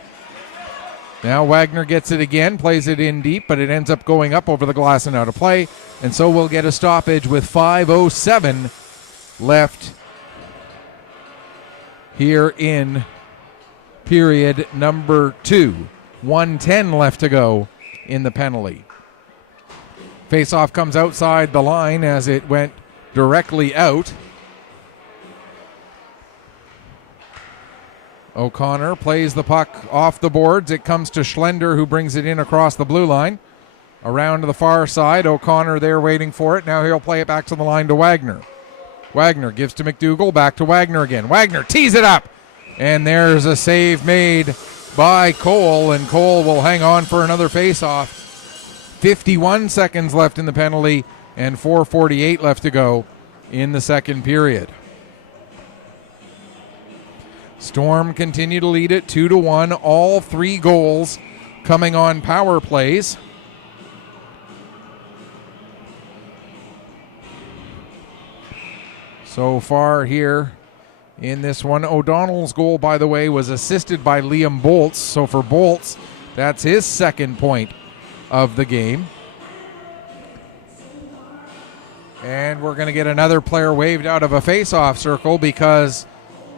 Now Wagner gets it again, plays it in deep, but it ends up going up over the glass and out of play. And so we'll get a stoppage with 5:07 left here in period number 2. 1:10 left to go in the penalty. Faceoff comes outside the line as it went directly out. O'Connor plays the puck off the boards. It comes to Schlender, who brings it in across the blue line. Around to the far side. O'Connor there waiting for it. Now he'll play it back to the line to Wagner. Wagner gives to McDougall. Back to Wagner again. Wagner tees it up. And there's a save made by Cole. And Cole will hang on for another faceoff. 51 seconds left in the penalty and 4:48 left to go in the second period. Storm continue to lead it 2-1. All 3 goals coming on power plays. So far here in this one. O'Donnell's goal, by the way, was assisted by Liam Bolts. So for Bolts, that's his second point of the game. And we're going to get another player waved out of a face-off circle because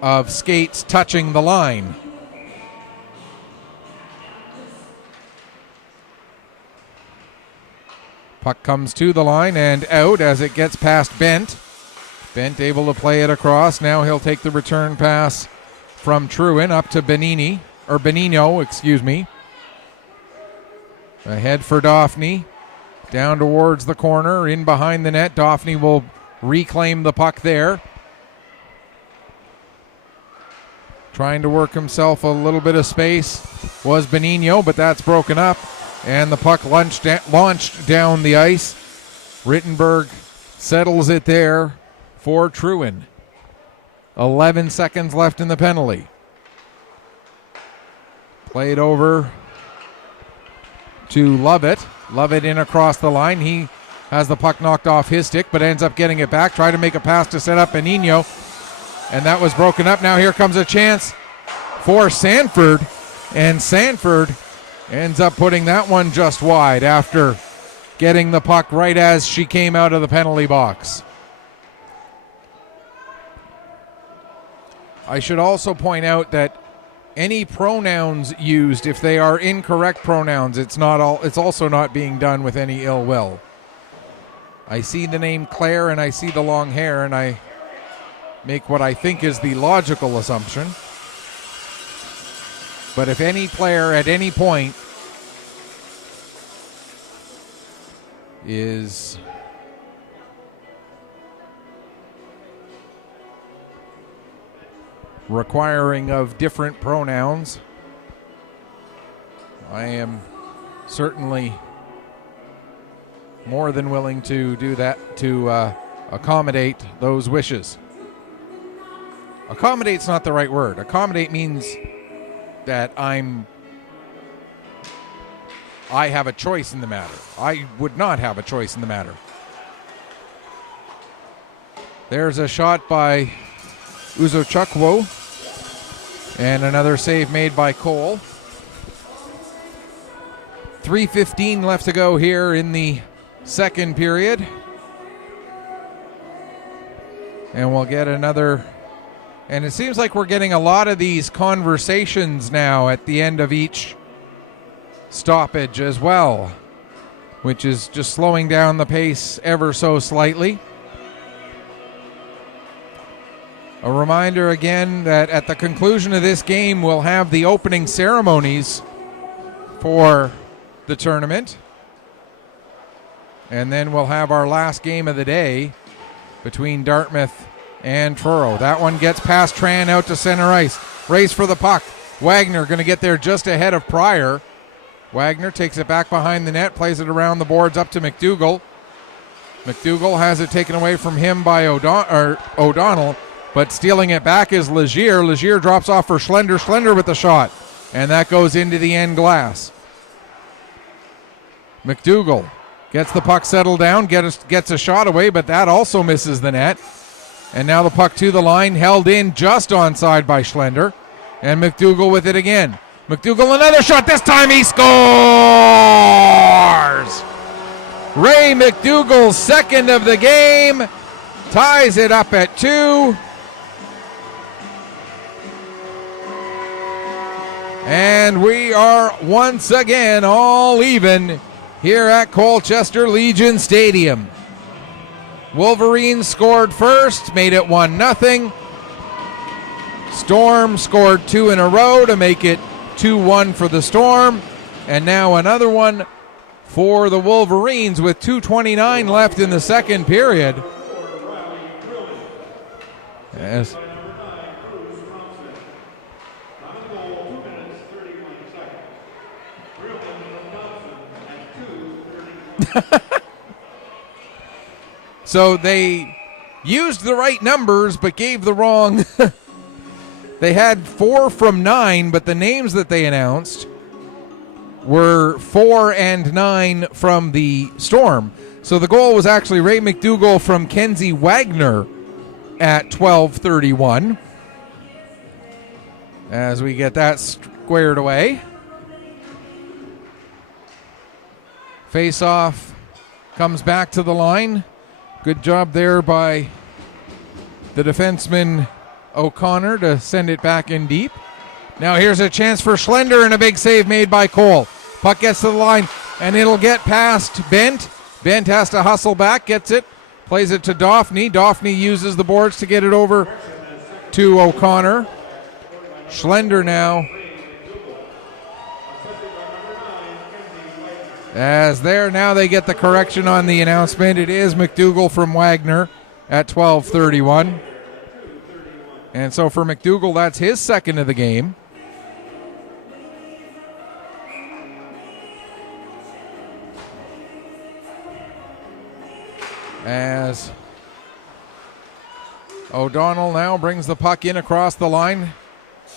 of skates touching the line. Puck comes to the line and out as it gets past Bent. Bent able to play it across. Now he'll take the return pass from Truin up to Benigno, excuse me. Ahead for Daphne. Down towards the corner, in behind the net. Daphne will reclaim the puck there. Trying to work himself a little bit of space was Benigno, but that's broken up. And the puck launched down the ice. Rittenberg settles it there for Truin. 11 seconds left in the penalty. Played over to Lovett. Lovett in across the line. He has the puck knocked off his stick, but ends up getting it back. Try to make a pass to set up Benigno. And that was broken up. Now here comes a chance for Sanford. And Sanford ends up putting that one just wide after getting the puck right as she came out of the penalty box. I should also point out that any pronouns used, if they are incorrect pronouns, it's also not being done with any ill will. I see the name Claire and I see the long hair, and I make what I think is the logical assumption. But if any player at any point is requiring of different pronouns, I am certainly more than willing to do that to accommodate those wishes. Accommodate's not the right word. Accommodate means that I have a choice in the matter. I would not have a choice in the matter. There's a shot by Uzochukwu and another save made by Cole. 3:15 left to go here in the second period. And we'll get another. And it seems like we're getting a lot of these conversations now at the end of each stoppage as well, which is just slowing down the pace ever so slightly. A reminder again that at the conclusion of this game, we'll have the opening ceremonies for the tournament. And then we'll have our last game of the day between Dartmouth and Truro. That one gets past Tran out to center ice. Race for the puck. Wagner going to get there just ahead of Pryor. Wagner takes it back behind the net, plays it around the boards up to McDougall. McDougall has it taken away from him by O'Donnell, but stealing it back is Legier. Legier drops off for Schlender. Schlender with the shot, and that goes into the end glass. McDougall gets the puck settled down, gets a shot away, but that also misses the net. And now the puck to the line, held in just onside by Schlender. And McDougall with it again. McDougall another shot, this time he scores! Ray McDougall's second of the game, ties it up at 2. And we are once again all even here at Colchester Legion Stadium. Wolverines scored first, made it 1-0. Storm scored 2 in a row to make it 2-1 for the Storm. And now another one for the Wolverines with 2:29 left in the second period. Yes. So they used the right numbers but gave the wrong. They had 4 from 9, but the names that they announced were 4 and 9 from the Storm. So the goal was actually Ray McDougall from Kenzie Wagner at 12:31. As we get that squared away. Face-off comes back to the line. Good job there by the defenseman O'Connor to send it back in deep. Now here's a chance for Schlender and a big save made by Cole. Puck gets to the line and it'll get past Bent. Bent has to hustle back, gets it, plays it to Daphne. Daphne uses the boards to get it over to O'Connor. Schlender now. Now they get the correction on the announcement. It is McDougall from Wagner at 12:31. And so for McDougall, that's his second of the game. As O'Donnell now brings the puck in across the line,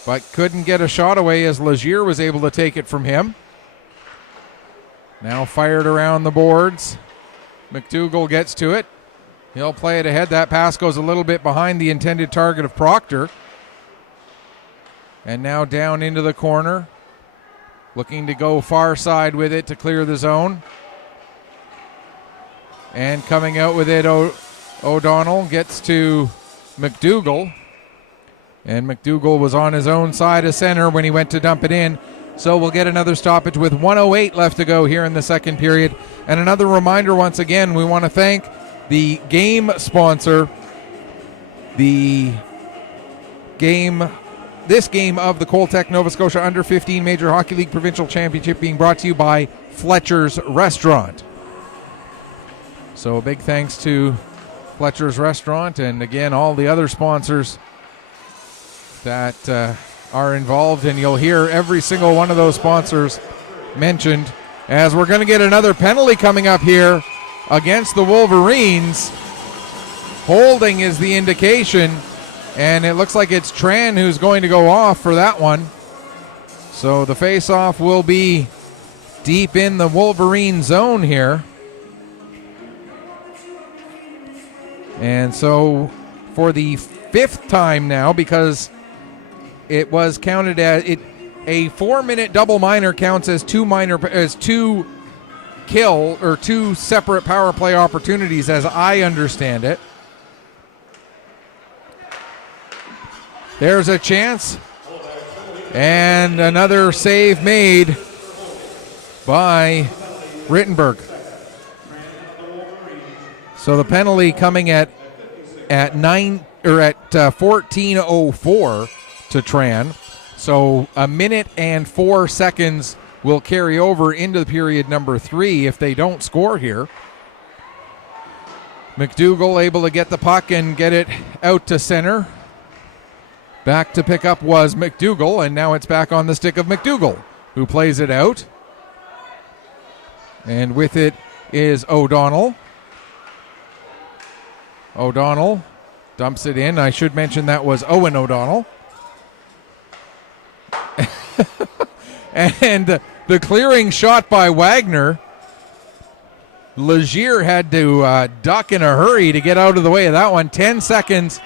but couldn't get a shot away as Legier was able to take it from him. Now fired around the boards. McDougall gets to it. He'll play it ahead. That pass goes a little bit behind the intended target of Proctor. And now down into the corner. Looking to go far side with it to clear the zone. And coming out with it, O'Donnell gets to McDougall. And McDougall was on his own side of center when he went to dump it in. So we'll get another stoppage with 1:08 left to go here in the second period. And another reminder once again, we want to thank the game sponsor, this game of the Coltech Nova Scotia Under 15 Major Hockey League Provincial Championship being brought to you by Fletcher's Restaurant. So a big thanks to Fletcher's Restaurant and again all the other sponsors that are involved, and you'll hear every single one of those sponsors mentioned as we're going to get another penalty coming up here against the Wolverines. Holding is the indication, and it looks like it's Tran who's going to go off for that one. So the face-off will be deep in the Wolverine zone here. And so for the fifth time now, because it was counted as a 4-minute double minor counts as two separate power play opportunities, as I understand it. There's a chance, and another save made by Rittenberg. So the penalty coming at 14:04 to Tran. So a minute and 4 seconds will carry over into the period number 3 if they don't score here. McDougall able to get the puck and get it out to center. Back to pick up was McDougall, and now it's back on the stick of McDougall, who plays it out. And with it is O'Donnell. O'Donnell dumps it in. I should mention that was Owen O'Donnell. And the clearing shot by Wagner. Legier had to duck in a hurry to get out of the way of that one. 10 seconds.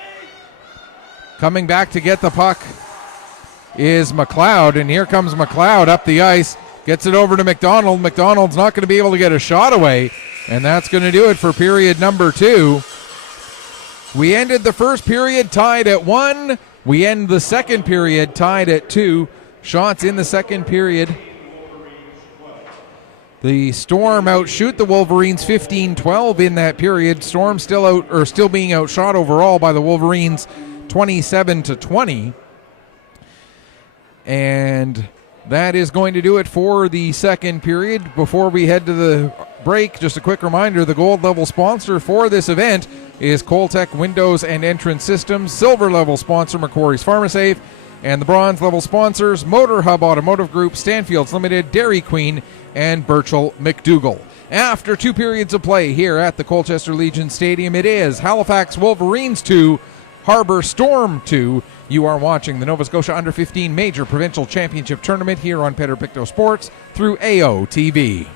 Coming back to get the puck is McLeod, and here comes McLeod up the ice. Gets it over to McDonald. McDonald's not going to be able to get a shot away, and that's going to do it for period number 2. We ended the first period tied at 1. We end the second period tied at 2. Shots in the second period. The Storm outshoot the Wolverines 15-12 in that period. Storm still being outshot overall by the Wolverines 27-20. And that is going to do it for the second period. Before we head to the break, just a quick reminder, the gold level sponsor for this event is Coltech Windows and Entrance Systems, silver level sponsor Macquarie's PharmaSafe, and the bronze level sponsors Motor Hub Automotive Group, Stanfields Limited, Dairy Queen, and Birchall McDougall. After 2 periods of play here at the Colchester Legion Stadium, it is Halifax Wolverines 2, Harbour Storm 2. You are watching the Nova Scotia Under 15 Major Provincial Championship Tournament here on Pictou Sports through AOTV.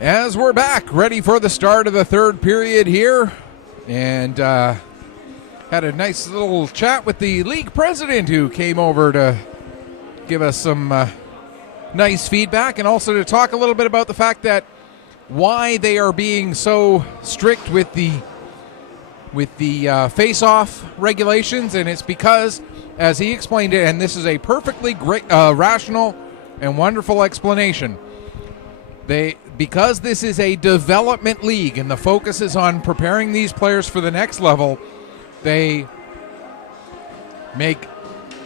As we're back, ready for the start of the third period here, and had a nice little chat with the league president who came over to give us some nice feedback, and also to talk a little bit about the fact that why they are being so strict with the face-off regulations, and it's because, as he explained it, and this is a perfectly great, rational and wonderful explanation, because this is a development league and the focus is on preparing these players for the next level, they make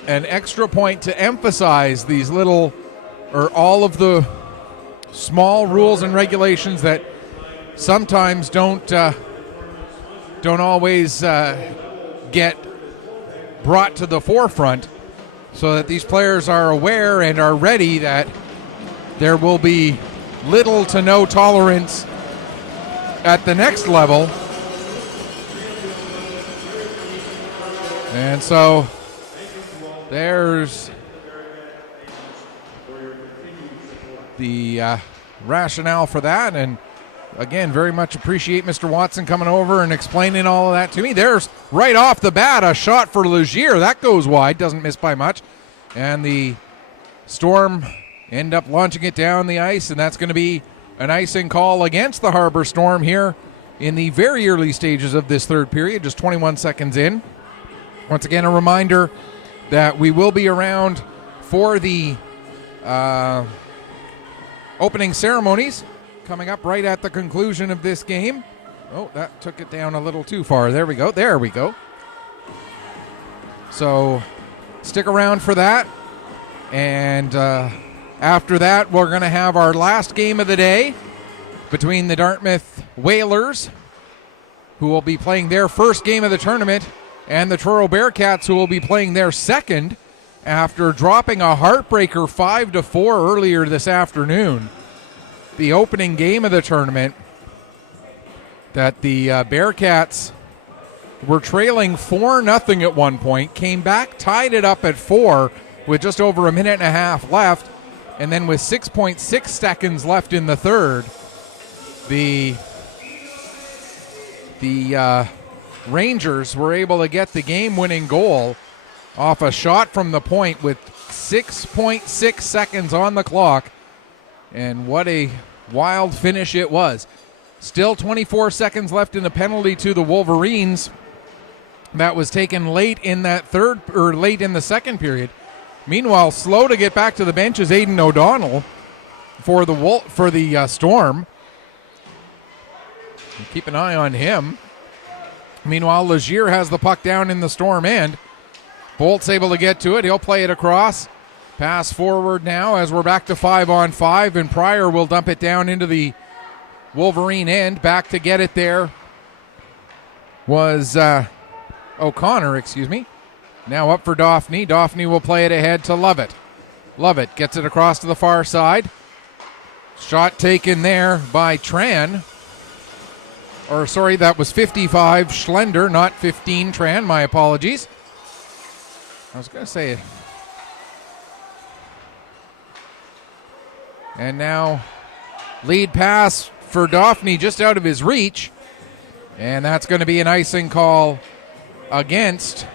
an extra point to emphasize these little, or all of the small rules and regulations that sometimes don't always get brought to the forefront, so that these players are aware and are ready that there will be little to no tolerance at the next level. And so there's the rationale for that. And again, very much appreciate Mr. Watson coming over and explaining all of that to me. There's right off the bat a shot for Legier. That goes wide, doesn't miss by much. And the Storm end up launching it down the ice, and that's going to be an icing call against the Harbor Storm here in the very early stages of this third period, just 21 seconds in. Once again, a reminder that we will be around for the opening ceremonies coming up right at the conclusion of this game. Oh, that took it down a little too far. There we go. There we go. So stick around for that. And after that, we're going to have our last game of the day between the Dartmouth Whalers, who will be playing their first game of the tournament, and the Truro Bearcats, who will be playing their second after dropping a heartbreaker 5-4 earlier this afternoon. The opening game of the tournament that the Bearcats were trailing 4-0 at one point, came back, tied it up at 4 with just over a minute and a half left, and then with 6.6 seconds left in the third, the Rangers were able to get the game-winning goal off a shot from the point with 6.6 seconds on the clock. And what a wild finish it was. Still 24 seconds left in the penalty to the Wolverines. That was taken late in that third, or late in the second period. Meanwhile, slow to get back to the bench is Aidan O'Donnell for the Storm. Keep an eye on him. Meanwhile, Legier has the puck down in the Storm end. Bolt's able to get to it. He'll play it across. Pass forward now as we're back to 5-on-5, and Pryor will dump it down into the Wolverine end. Back to get it there was O'Connor, excuse me. Now up for Daphne. Daphne will play it ahead to Lovett. Lovett gets it across to the far side. Shot taken there by Tran. Or, sorry, that was 55 Schlender, not 15 Tran. My apologies. I was going to say it. And now lead pass for Daphne just out of his reach. And that's going to be an icing call against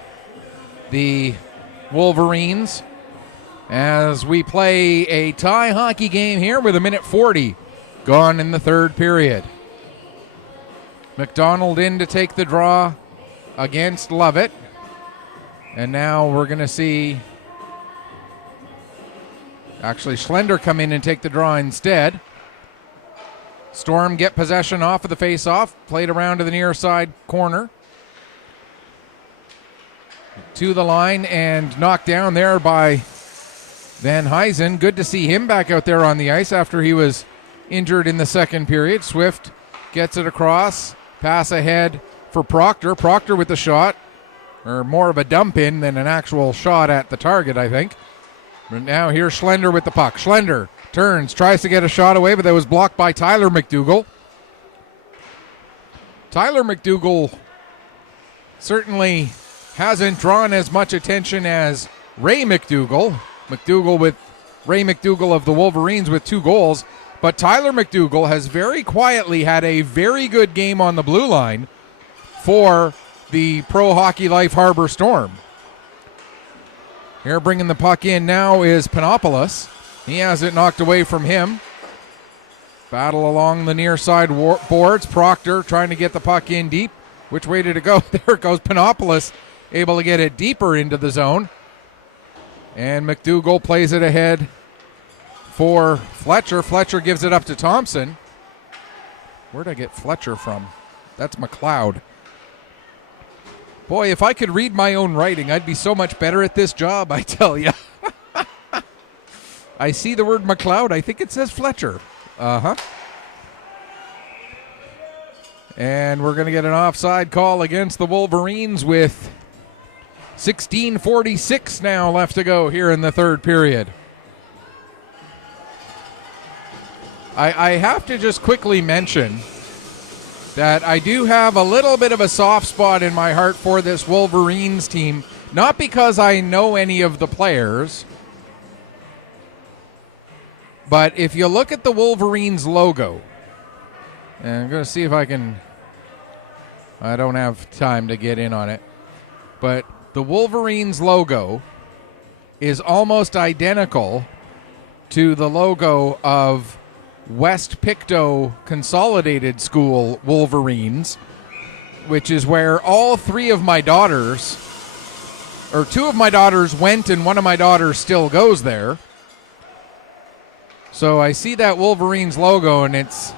the Wolverines as we play a tie hockey game here with 1:40 gone in the third period. McDonald in to take the draw against Lovett. And now we're going to see actually Schlender come in and take the draw instead. Storm get possession off of the face-off. Played around to the near side corner. To the line and knocked down there by Van Huysen. Good to see him back out there on the ice after he was injured in the second period. Swift gets it across. Pass ahead for Proctor. Proctor with the shot. Or more of a dump in than an actual shot at the target, I think. But now here's Schlender with the puck. Schlender turns, tries to get a shot away, but that was blocked by Tyler McDougall. Tyler McDougall certainly hasn't drawn as much attention as Ray McDougall. Ray McDougall of the Wolverines with 2 goals. But Tyler McDougall has very quietly had a very good game on the blue line for the Pro Hockey Life Harbor Storm. Here bringing the puck in now is Panopoulos. He has it knocked away from him. Battle along the near side boards. Proctor trying to get the puck in deep. Which way did it go? There it goes. Panopoulos able to get it deeper into the zone. And McDougall plays it ahead for Fletcher. Fletcher gives it up to Thompson. Where'd I get Fletcher from? That's McLeod. Boy, if I could read my own writing, I'd be so much better at this job, I tell you. I see the word McLeod. I think it says Fletcher. Uh-huh. And we're going to get an offside call against the Wolverines with 16:46 now left to go here in the third period. I have to just quickly mention that I do have a little bit of a soft spot in my heart for this Wolverines team, not because I know any of the players, but if you look at the Wolverines logo, and I'm going to see if I don't have time to get in on it, but the Wolverines logo is almost identical to the logo of West Pictou Consolidated School Wolverines, which is where all three of my daughters, or two of my daughters went and one of my daughters still goes there. So I see that Wolverines logo and it's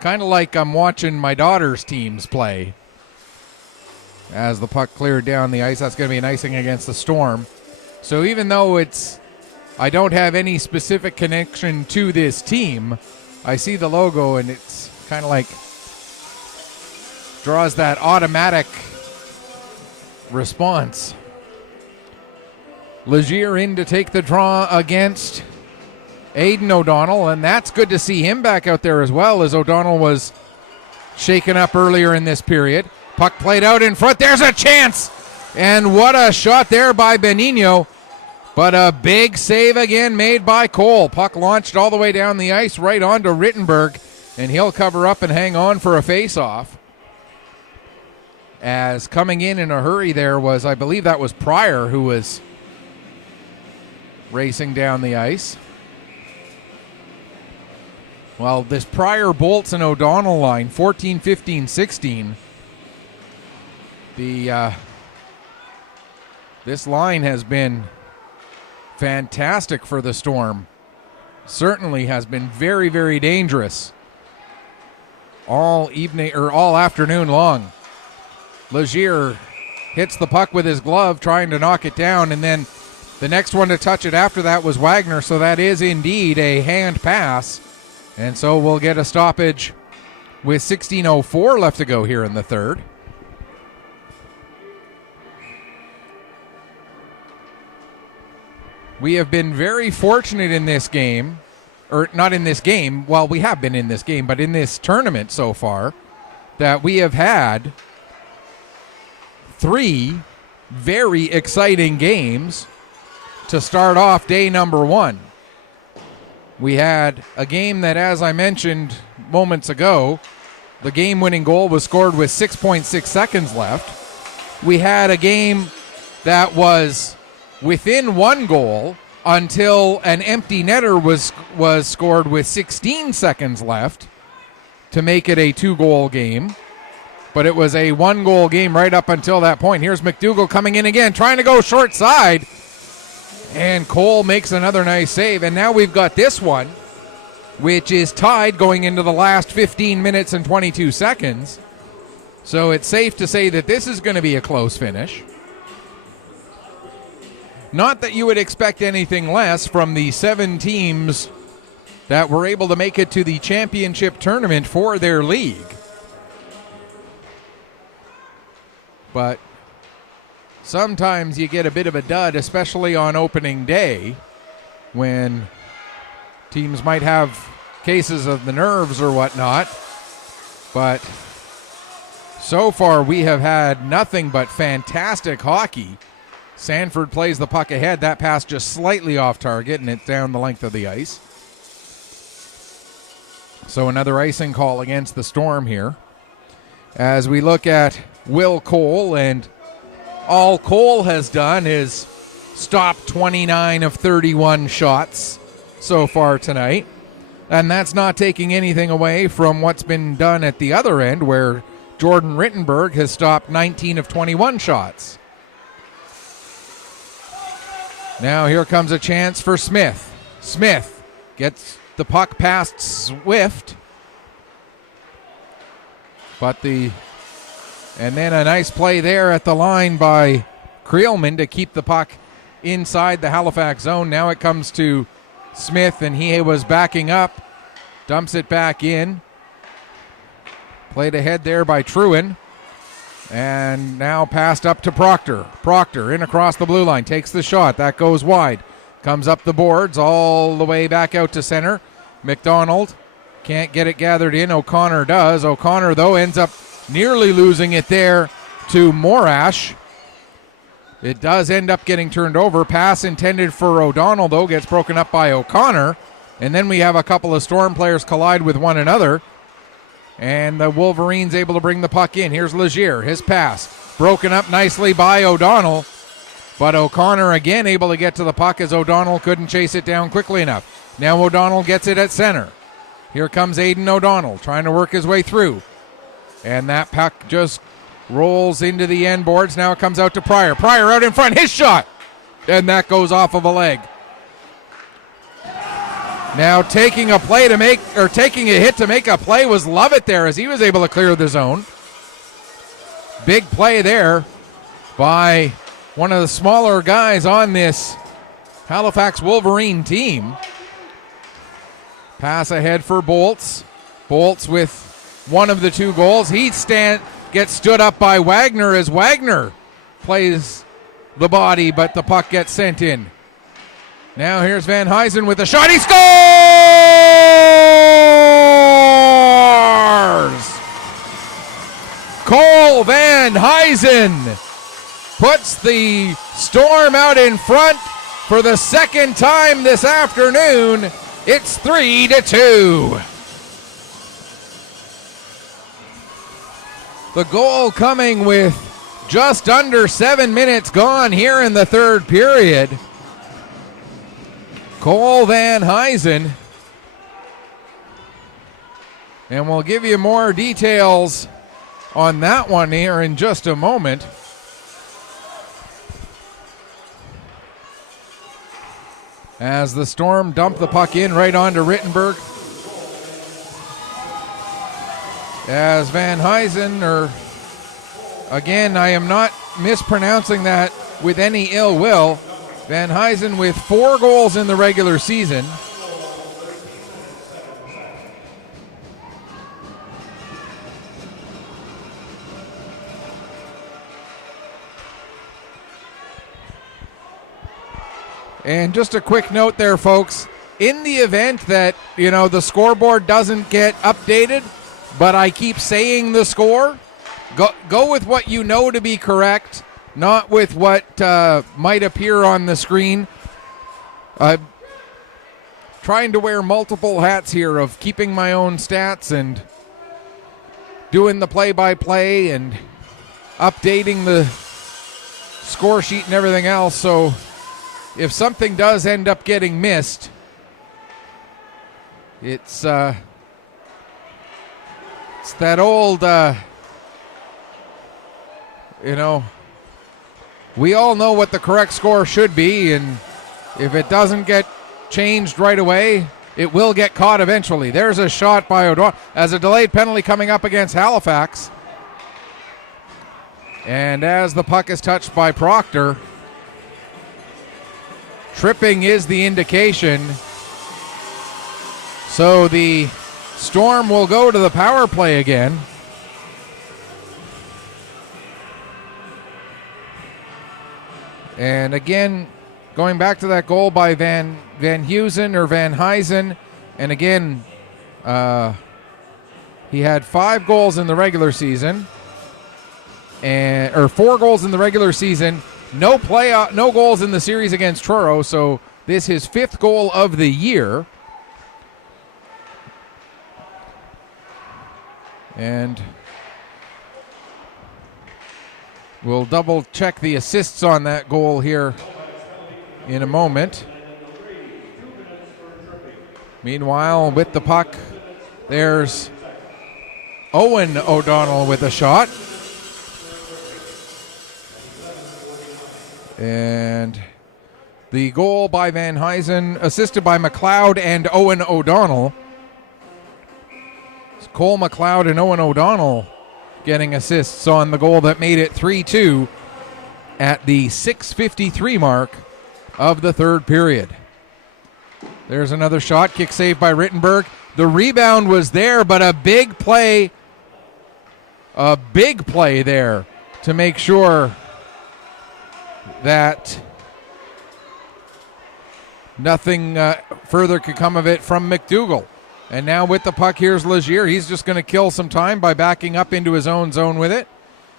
kind of like I'm watching my daughter's teams play. As the puck cleared down the ice, that's going to be an icing against the Storm. So even though I don't have any specific connection to this team, I see the logo and it's kind of like draws that automatic response. Legier in to take the draw against Aiden O'Donnell, and that's good to see him back out there as well, as O'Donnell was shaken up earlier in this period. Puck played out in front. There's a chance! And what a shot there by Benigno. But a big save again made by Cole. Puck launched all the way down the ice right onto Rittenberg, and he'll cover up and hang on for a face-off. As coming in a hurry there was, I believe that was Pryor who was racing down the ice. Well, this Pryor, Bolts, and O'Donnell line, 14, 15, 16, this line has been fantastic for the Storm. Certainly has been very, very dangerous all evening or all afternoon long. Legier hits the puck with his glove trying to knock it down, and then the next one to touch it after that was Wagner, so that is indeed a hand pass. And so we'll get a stoppage with 16:04 left to go here in the third. We have been very fortunate in this game, or not in this game, well, we have been in this game, but in this tournament so far, that we have had 3 very exciting games to start off day number 1. We had a game that, as I mentioned moments ago, the game-winning goal was scored with 6.6 seconds left. We had a game that was within 1 goal until an empty netter was scored with 16 seconds left to make it a 2-goal game. But it was a 1-goal game right up until that point. Here's McDougall coming in again, trying to go short side. And Cole makes another nice save. And now we've got this one, which is tied going into the last 15 minutes and 22 seconds. So it's safe to say that this is going to be a close finish. Not that you would expect anything less from the 7 teams that were able to make it to the championship tournament for their league. But sometimes you get a bit of a dud, especially on opening day, when teams might have cases of the nerves or whatnot. But so far we have had nothing but fantastic hockey. Sanford plays the puck ahead. That pass just slightly off target, and it's down the length of the ice. So another icing call against the Storm here. As we look at Will Cole, and all Cole has done is stop 29 of 31 shots so far tonight. And that's not taking anything away from what's been done at the other end, where Jordan Rittenberg has stopped 19 of 21 shots. Now here comes a chance for Smith. Smith gets the puck past Swift. And then a nice play there at the line by Creelman to keep the puck inside the Halifax zone. Now it comes to Smith, and he was backing up. Dumps it back in. Played ahead there by Truin. And now passed up to Proctor. Proctor in across the blue line. Takes the shot. That goes wide. Comes up the boards all the way back out to center. McDonald can't get it gathered in. O'Connor does. O'Connor, though, ends up nearly losing it there to Morash. It does end up getting turned over. Pass intended for O'Donnell, though, gets broken up by O'Connor. And then we have a couple of Storm players collide with one another. And the Wolverines able to bring the puck in. Here's Legier, his pass. Broken up nicely by O'Donnell. But O'Connor again able to get to the puck as O'Donnell couldn't chase it down quickly enough. Now O'Donnell gets it at center. Here comes Aidan O'Donnell trying to work his way through. And that puck just rolls into the end boards. Now it comes out to Pryor. Pryor out in front, his shot! And that goes off of a leg. Now taking a hit to make a play was Lovett there as he was able to clear the zone. Big play there by one of the smaller guys on this Halifax Wolverine team. Pass ahead for Bolts. Bolts with one of the two goals. He gets stood up by Wagner as Wagner plays the body, but the puck gets sent in. Now here's Van Huysen with a shot. He scores! Cole Van Huysen puts the Storm out in front for the second time this afternoon. It's 3-2. The goal coming with just under 7 minutes gone here in the third period. Cole Van Huysen. And we'll give you more details on that one here in just a moment. As the Storm dump the puck in right onto Rittenberg. As Van Huysen, again, I am not mispronouncing that with any ill will. Van Huysen with 4 goals in the regular season. And just a quick note there, folks. In the event that, the scoreboard doesn't get updated, but I keep saying the score, go with what you know to be correct, not with what might appear on the screen. I'm trying to wear multiple hats here of keeping my own stats and doing the play-by-play and updating the score sheet and everything else. So if something does end up getting missed, it's that old, we all know what the correct score should be, and if it doesn't get changed right away, it will get caught eventually. There's a shot by O'Donnell as a delayed penalty coming up against Halifax. And as the puck is touched by Proctor, tripping is the indication. So the Storm will go to the power play again. And again, going back to that goal by Van Huysen, and again, he had 5 goals in the regular season, or 4 goals in the regular season. No goals in the series against Truro, so this is his 5th goal of the year. And we'll double check the assists on that goal here in a moment. Meanwhile, with the puck, there's Owen O'Donnell with a shot. And the goal by Van Huysen, assisted by McLeod and Owen O'Donnell. It's Cole McLeod and Owen O'Donnell getting assists on the goal that made it 3-2 at the 6:53 mark of the third period. There's another shot, kick saved by Rittenberg. The rebound was there, but a big play there to make sure that nothing further could come of it from McDougall. And now with the puck, here's Legier. He's just going to kill some time by backing up into his own zone with it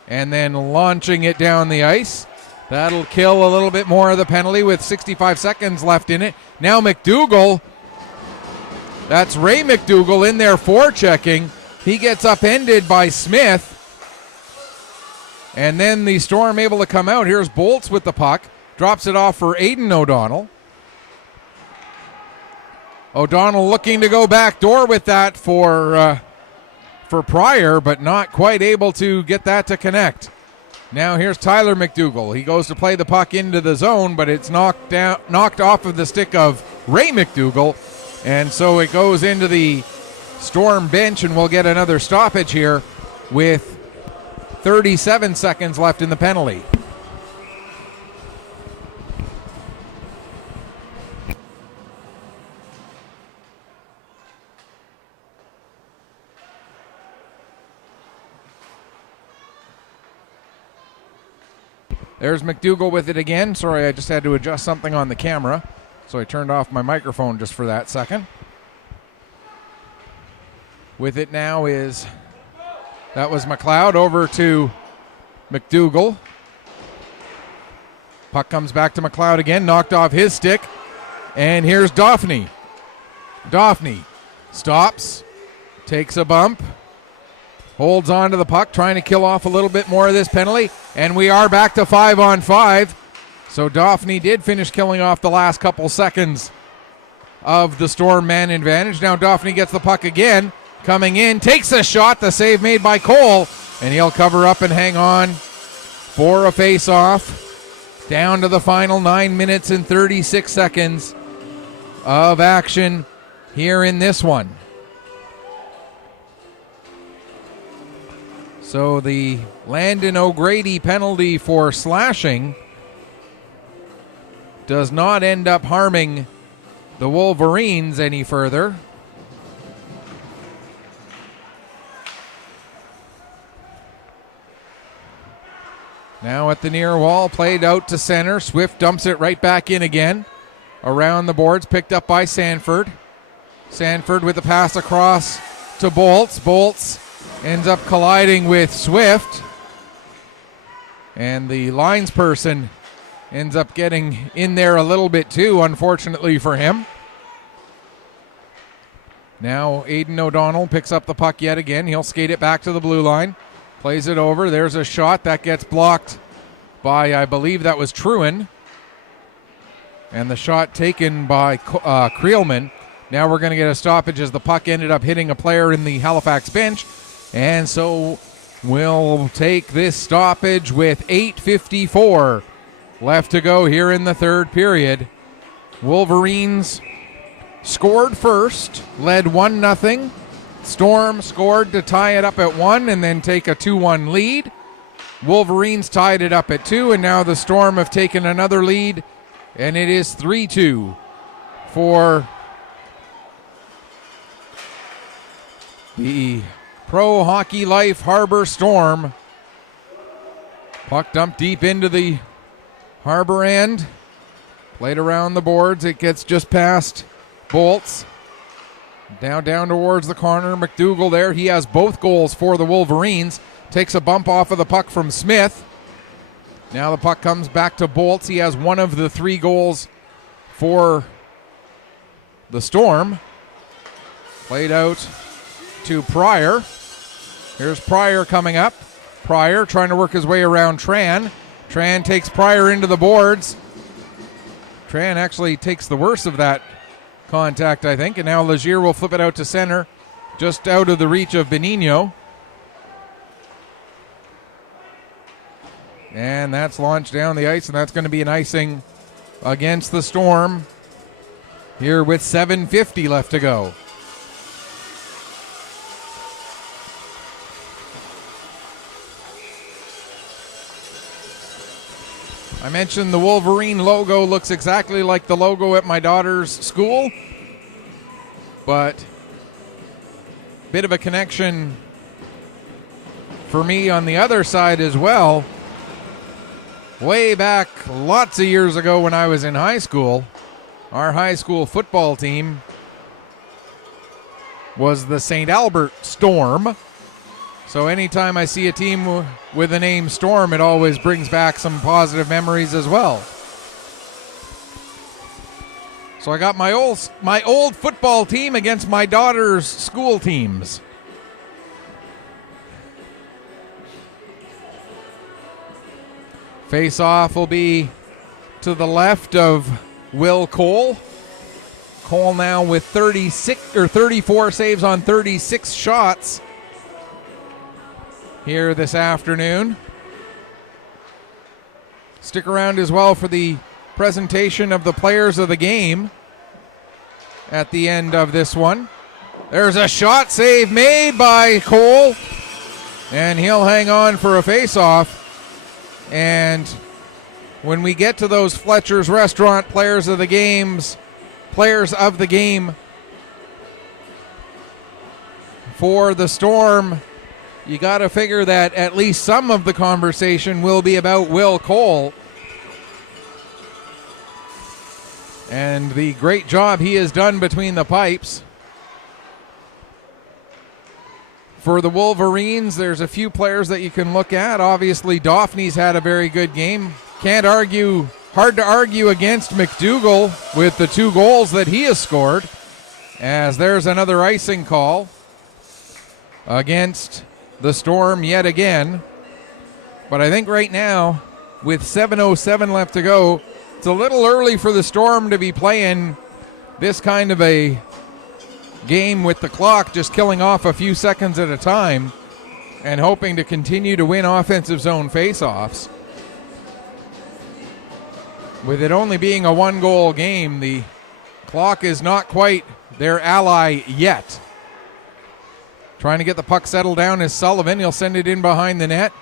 and then launching it down the ice. That'll kill a little bit more of the penalty with 65 seconds left in it. Now McDougall, that's Ray McDougall in there forechecking. He gets upended by Smith. And then the Storm able to come out. Here's Bolts with the puck. Drops it off for Aidan O'Donnell. O'Donnell looking to go back door with that for Pryor, but not quite able to get that to connect. Now here's Tyler McDougall. He goes to play the puck into the zone, but it's knocked off of the stick of Ray McDougall. And so it goes into the Storm bench, and we'll get another stoppage here with 37 seconds left in the penalty. There's McDougall with it again. Sorry, I just had to adjust something on the camera, so I turned off my microphone just for that second. With it now that was McLeod over to McDougall. Puck comes back to McLeod again, knocked off his stick. And here's Daphne. Daphne stops, takes a bump, holds on to the puck, trying to kill off a little bit more of this penalty. And we are back to 5-on-5. So Daphne did finish killing off the last couple seconds of the Storm man advantage. Now Daphne gets the puck again. Coming in, takes a shot, the save made by Cole, and he'll cover up and hang on for a face-off. Down to the final 9 minutes and 36 seconds of action here in this one. So the Landon O'Grady penalty for slashing does not end up harming the Wolverines any further. Now at the near wall, played out to center. Swift dumps it right back in again. Around the boards, picked up by Sanford. Sanford with the pass across to Bolts. Bolts ends up colliding with Swift. And the linesperson ends up getting in there a little bit too, unfortunately for him. Now Aidan O'Donnell picks up the puck yet again. He'll skate it back to the blue line. Plays it over. There's a shot that gets blocked by, I believe that was Truen. And the shot taken by Creelman. Now we're going to get a stoppage as the puck ended up hitting a player in the Halifax bench. And so we'll take this stoppage with 8:54 left to go here in the third period. Wolverines scored first, led 1-0. Storm scored to tie it up at 1 and then take a 2-1 lead. Wolverines tied it up at 2, and now the Storm have taken another lead, and it is 3-2 for the Pro Hockey Life Harbor Storm. Puck dumped deep into the Harbor end. Played around the boards. It gets just past Bolts. Now down towards the corner. McDougall there. He has both goals for the Wolverines. Takes a bump off of the puck from Smith. Now the puck comes back to Bolts. He has one of the 3 goals for the Storm. Played out to Pryor. Here's Pryor coming up. Pryor trying to work his way around Tran. Tran takes Pryor into the boards. Tran actually takes the worst of that contact, I think, and now Legier will flip it out to center, just out of the reach of Benigno. And that's launched down the ice, and that's going to be an icing against the Storm here with 7:50 left to go. I mentioned the Wolverine logo looks exactly like the logo at my daughter's school, but bit of a connection for me on the other side as well. Way back lots of years ago when I was in high school, our high school football team was the St. Albert Storm. So anytime I see a team with the name Storm, it always brings back some positive memories as well. So I got my old football team against my daughter's school teams. Face-off will be to the left of Will Cole. Cole now with 34 saves on 36 shots here this afternoon. Stick around as well for the presentation of the players of the game at the end of this one. There's a shot save made by Cole, and he'll hang on for a face-off. And when we get to those Fletcher's Restaurant players of the game for the Storm, you got to figure that at least some of the conversation will be about Will Cole and the great job he has done between the pipes. For the Wolverines, there's a few players that you can look at. Obviously, Dauphine's had a very good game. Hard to argue against McDougall with the 2 goals that he has scored, as there's another icing call against the Storm yet again. But I think right now, with 7:07 left to go, it's a little early for the Storm to be playing this kind of a game with the clock just killing off a few seconds at a time and hoping to continue to win offensive zone faceoffs. With it only being a 1-goal game, the clock is not quite their ally yet. Trying to get the puck settled down is Sullivan. He'll send it in behind the net.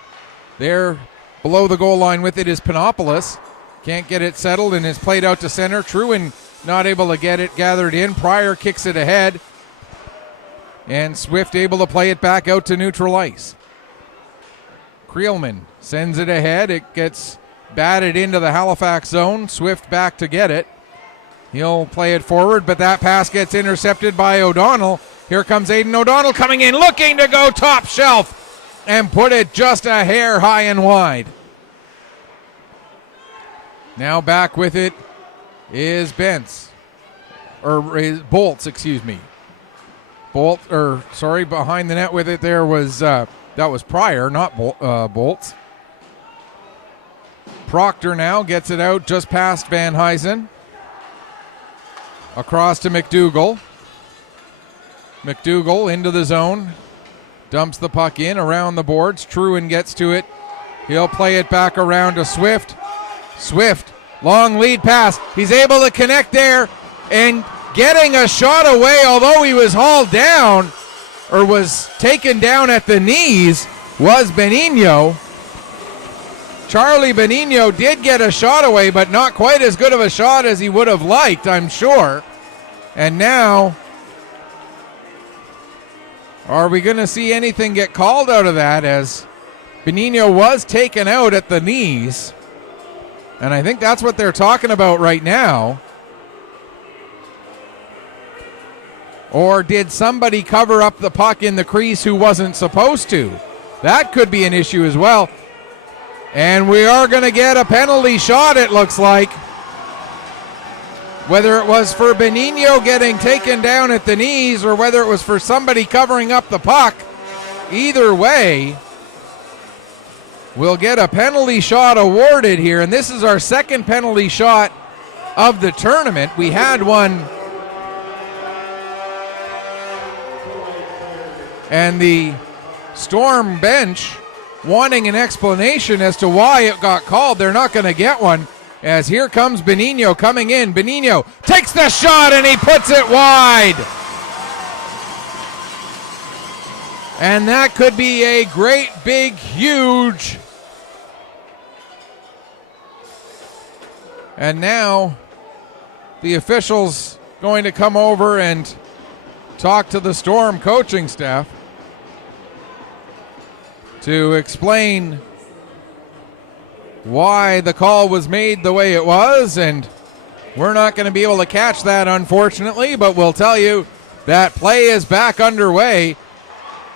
There, below the goal line with it is Panopoulos. Can't get it settled, and it's played out to center. Truin not able to get it gathered in. Pryor kicks it ahead. And Swift able to play it back out to neutral ice. Creelman sends it ahead. It gets batted into the Halifax zone. Swift back to get it. He'll play it forward, but that pass gets intercepted by O'Donnell. Here comes Aiden O'Donnell coming in, looking to go top shelf and put it just a hair high and wide. Now back with it is Bolts, excuse me. Behind the net with it there was, that was Pryor, not Bolts. Proctor now gets it out just past Van Huysen. Across to McDougall. McDougall into the zone. Dumps the puck in around the boards. Truin gets to it. He'll play it back around to Swift. Swift, long lead pass. He's able to connect there and getting a shot away, although he was hauled down or was taken down at the knees, was Benigno. Charlie Benigno did get a shot away, but not quite as good of a shot as he would have liked, I'm sure. And now, are we going to see anything get called out of that, as Benigno was taken out at the knees? And I think that's what they're talking about right now. Or did somebody cover up the puck in the crease who wasn't supposed to? That could be an issue as well. And we are going to get a penalty shot, it looks like. Whether it was for Benigno getting taken down at the knees or whether it was for somebody covering up the puck, either way, we'll get a penalty shot awarded here, and this is our second penalty shot of the tournament. We had one, and the Storm bench wanting an explanation as to why it got called. They're not going to get one, as here comes Benigno coming in. Benigno takes the shot and he puts it wide. And that could be a great, big, huge. And now the officials going to come over and talk to the Storm coaching staff to explain why the call was made the way it was, and we're not going to be able to catch that, unfortunately, but we'll tell you that play is back underway.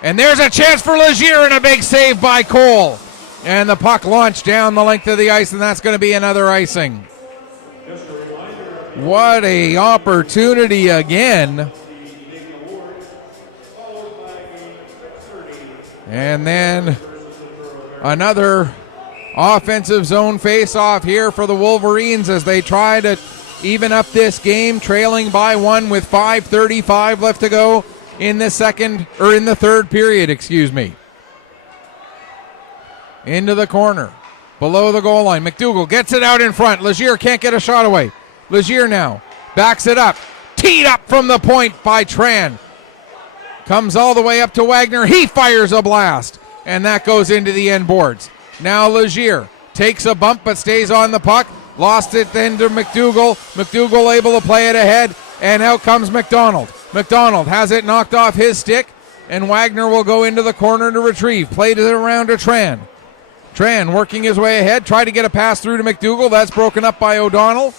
And there's a chance for Legier and a big save by Cole. And the puck launched down the length of the ice, and that's going to be another icing. What a opportunity again. And then another offensive zone face-off here for the Wolverines as they try to even up this game, trailing by one with 5:35 left to go in the third period, Into the corner, below the goal line. McDougall gets it out in front. Legier can't get a shot away. Legier now backs it up. Teed up from the point by Tran. Comes all the way up to Wagner. He fires a blast, and that goes into the end boards. Now Legier takes a bump but stays on the puck. Lost it then to McDougall. McDougall able to play it ahead, and out comes McDonald. McDonald has it knocked off his stick, and Wagner will go into the corner to retrieve. Played it around to Tran. Tran working his way ahead, tried to get a pass through to McDougall. That's broken up by O'Donnell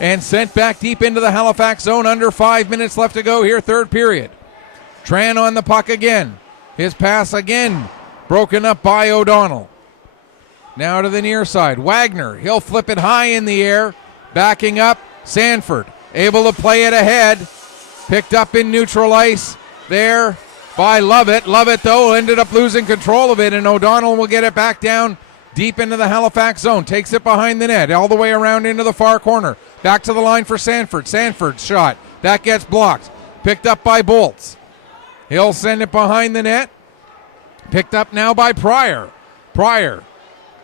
and sent back deep into the Halifax zone. Under 5 minutes left to go here, third period. Tran on the puck again. His pass again broken up by O'Donnell. Now to the near side. Wagner, he'll flip it high in the air. Backing up, Sanford able to play it ahead. Picked up in neutral ice there by Lovett. Lovett, though, ended up losing control of it, and O'Donnell will get it back down deep into the Halifax zone. Takes it behind the net, all the way around into the far corner. Back to the line for Sanford. Sanford's shot. That gets blocked. Picked up by Bolts. He'll send it behind the net. Picked up now by Pryor. Pryor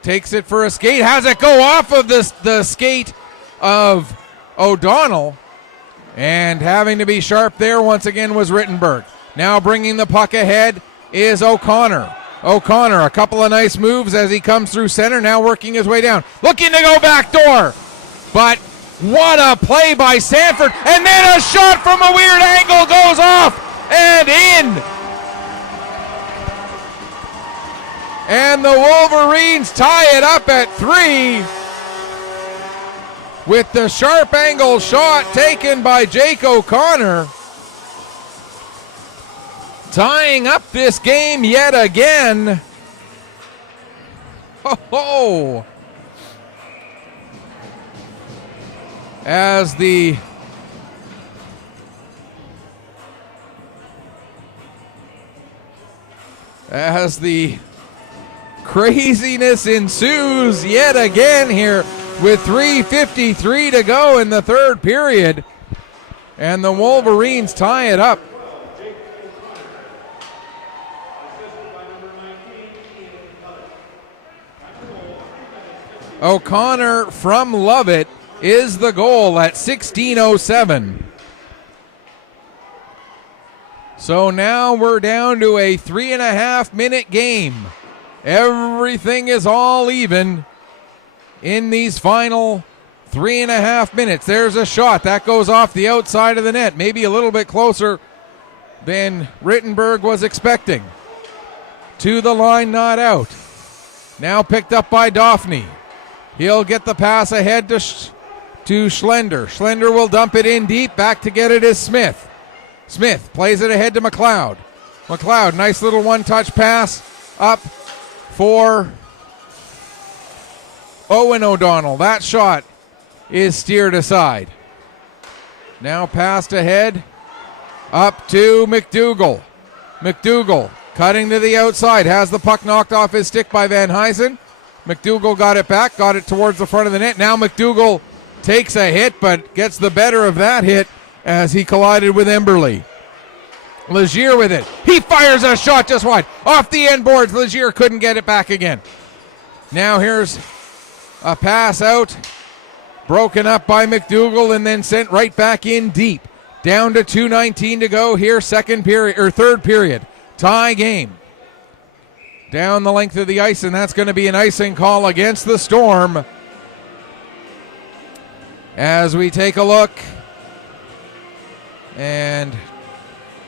takes it for a skate. Has it go off of the skate of O'Donnell. And having to be sharp there once again was Rittenberg. Now bringing the puck ahead is O'Connor. O'Connor, a couple of nice moves as he comes through center. Now working his way down. Looking to go back door. But what a play by Sanford. And then a shot from a weird angle goes off and in. And the Wolverines tie it up at 3 with the sharp angle shot taken by Jake O'Connor. Tying up this game yet again. Ho-ho! As the craziness ensues yet again here with 3:53 to go in the third period, and the Wolverines tie it up. O'Connor from Lovett is the goal at 16:07. So now we're down to a 3.5-minute game. Everything is all even in these final 3.5 minutes. There's a shot that goes off the outside of the net, maybe a little bit closer than Rittenberg was expecting. To the line, not out. Now picked up by Daphne. He'll get the pass ahead to Schlender. Schlender will dump it in deep. Back to get it is Smith. Smith plays it ahead to McLeod. McLeod, nice little one-touch pass up for Owen O'Donnell. That shot is steered aside. Now passed ahead up to McDougall. McDougall cutting to the outside, has the puck knocked off his stick by Van Huysen. McDougall got it back, got it towards the front of the net. Now McDougall takes a hit, but gets the better of that hit as he collided with Emberley. Legier with it. He fires a shot just wide. Off the end boards. Legier couldn't get it back again. Now here's a pass out. Broken up by McDougall and then sent right back in deep. Down to 2:19 to go here, third period. Tie game. Down the length of the ice, and that's going to be an icing call against the Storm. As we take a look. And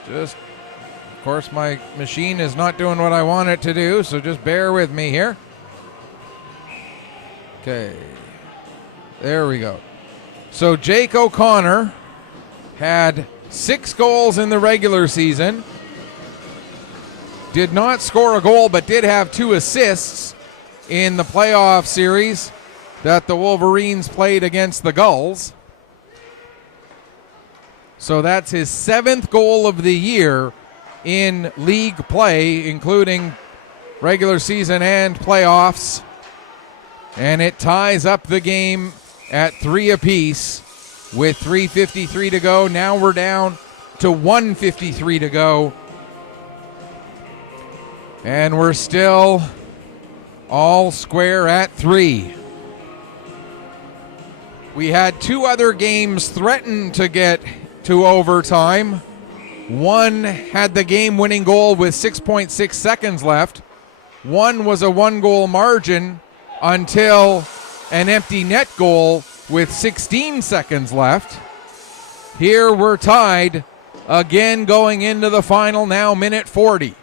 just, of course, my machine is not doing what I want it to do, so just bear with me here. Okay. There we go. So Jake O'Connor had 6 goals in the regular season. Did not score a goal, but did have 2 assists in the playoff series that the Wolverines played against the Gulls. So that's his 7th goal of the year in league play, including regular season and playoffs. And it ties up the game at 3 apiece with 3:53 to go. Now we're down to 1:53 to go. And we're still all square at 3. We had 2 other games threaten to get to overtime. One had the game-winning goal with 6.6 seconds left. One was a 1-goal margin until an empty net goal with 16 seconds left. Here we're tied again going into the final, now minute 40.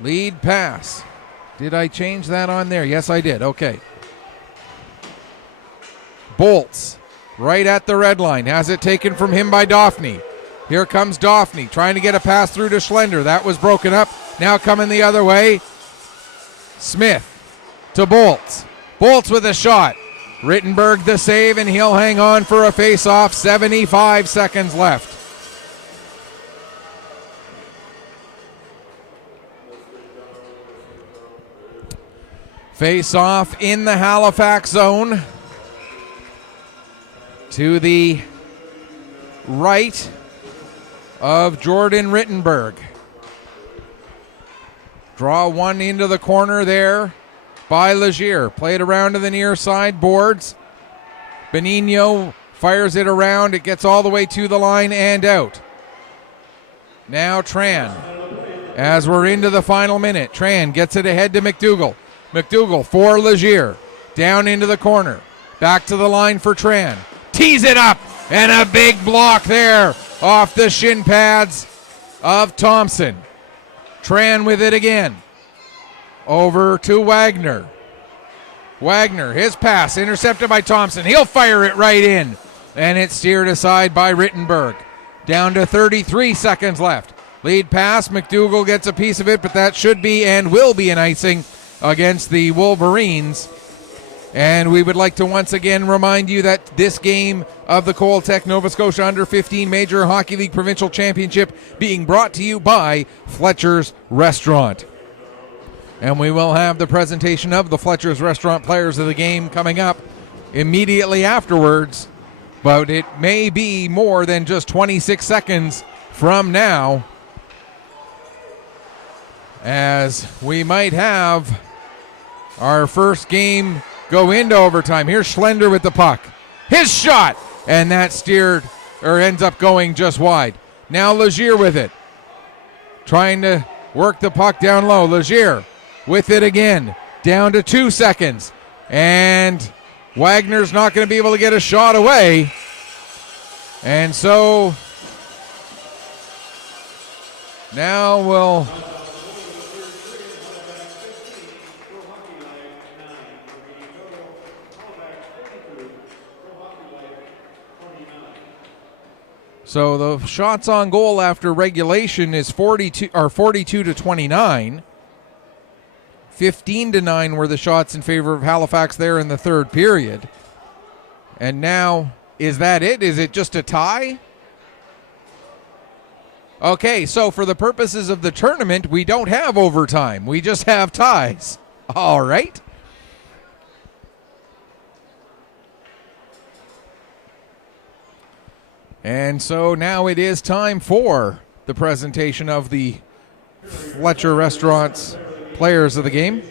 Lead pass. Did I change that on there? Yes, I did. Okay. Bolts right at the red line. Has it taken from him by Daphne. Here comes Daphne trying to get a pass through to Schlender. That was broken up. Now coming the other way. Smith to Bolts. Bolts with a shot. Rittenberg the save, and he'll hang on for a face-off. 75 seconds left. Face-off in the Halifax zone. To the right of Jordan Rittenberg. Draw one into the corner there by Legier. Played around to the near side boards. Benigno fires it around. It gets all the way to the line and out. Now Tran. As we're into the final minute, Tran gets it ahead to McDougall. McDougall for Legier. Down into the corner. Back to the line for Tran. Tees it up. And a big block there off the shin pads of Thompson. Tran with it again. Over to Wagner. Wagner, his pass intercepted by Thompson. He'll fire it right in. And it's steered aside by Rittenberg. Down to 33 seconds left. Lead pass. McDougall gets a piece of it, but that should be and will be an icing against the Wolverines. And we would like to once again remind you that this game of the Coltech Nova Scotia Under-15 Major Hockey League Provincial Championship being brought to you by Fletcher's Restaurant. And we will have the presentation of the Fletcher's Restaurant players of the game coming up immediately afterwards. But it may be more than just 26 seconds from now, as we might have our first game go into overtime. Here's Schlender with the puck. His shot! And that steered, or ends up going just wide. Now Legier with it. Trying to work the puck down low. Legier with it again. Down to 2 seconds. And Wagner's not going to be able to get a shot away. And so now we'll... So the shots on goal after regulation is 42 to 29. 15 to 9 were the shots in favor of Halifax there in the third period. And now, is that it? Is it just a tie? Okay, so for the purposes of the tournament, we don't have overtime. We just have ties. All right. And so now it is time for the presentation of the Fletcher Restaurants players of the game.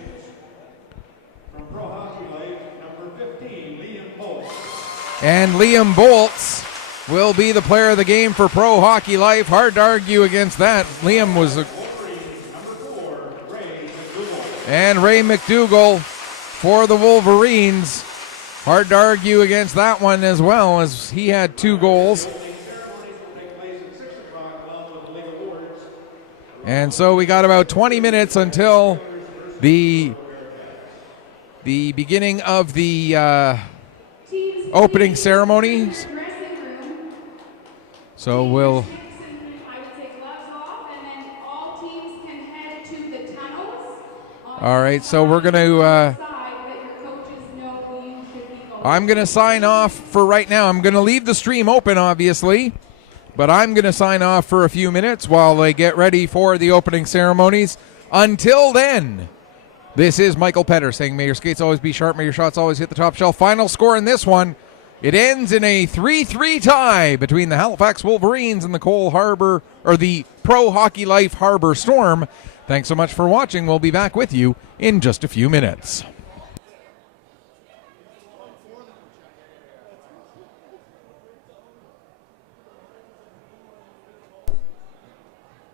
From Pro Hockey Life, number 15, Liam Bolts. And Liam Bolts will be the player of the game for Pro Hockey Life. Hard to argue against that. Liam was a... And Ray McDougall for the Wolverines. Hard to argue against that one as well, as he had 2 goals. And so we got about 20 minutes until the beginning of the opening ceremonies. So we'll... All right, so we're going to... I'm going to sign off for right now. I'm going to leave the stream open, obviously, but I'm going to sign off for a few minutes while they get ready for the opening ceremonies. Until then, this is Michael Petter saying, may your skates always be sharp, may your shots always hit the top shelf. Final score in this one, it ends in a 3-3 tie between the Halifax Wolverines and the Cole Harbor, or the Pro Hockey Life Harbor Storm. Thanks so much for watching. We'll be back with you in just a few minutes.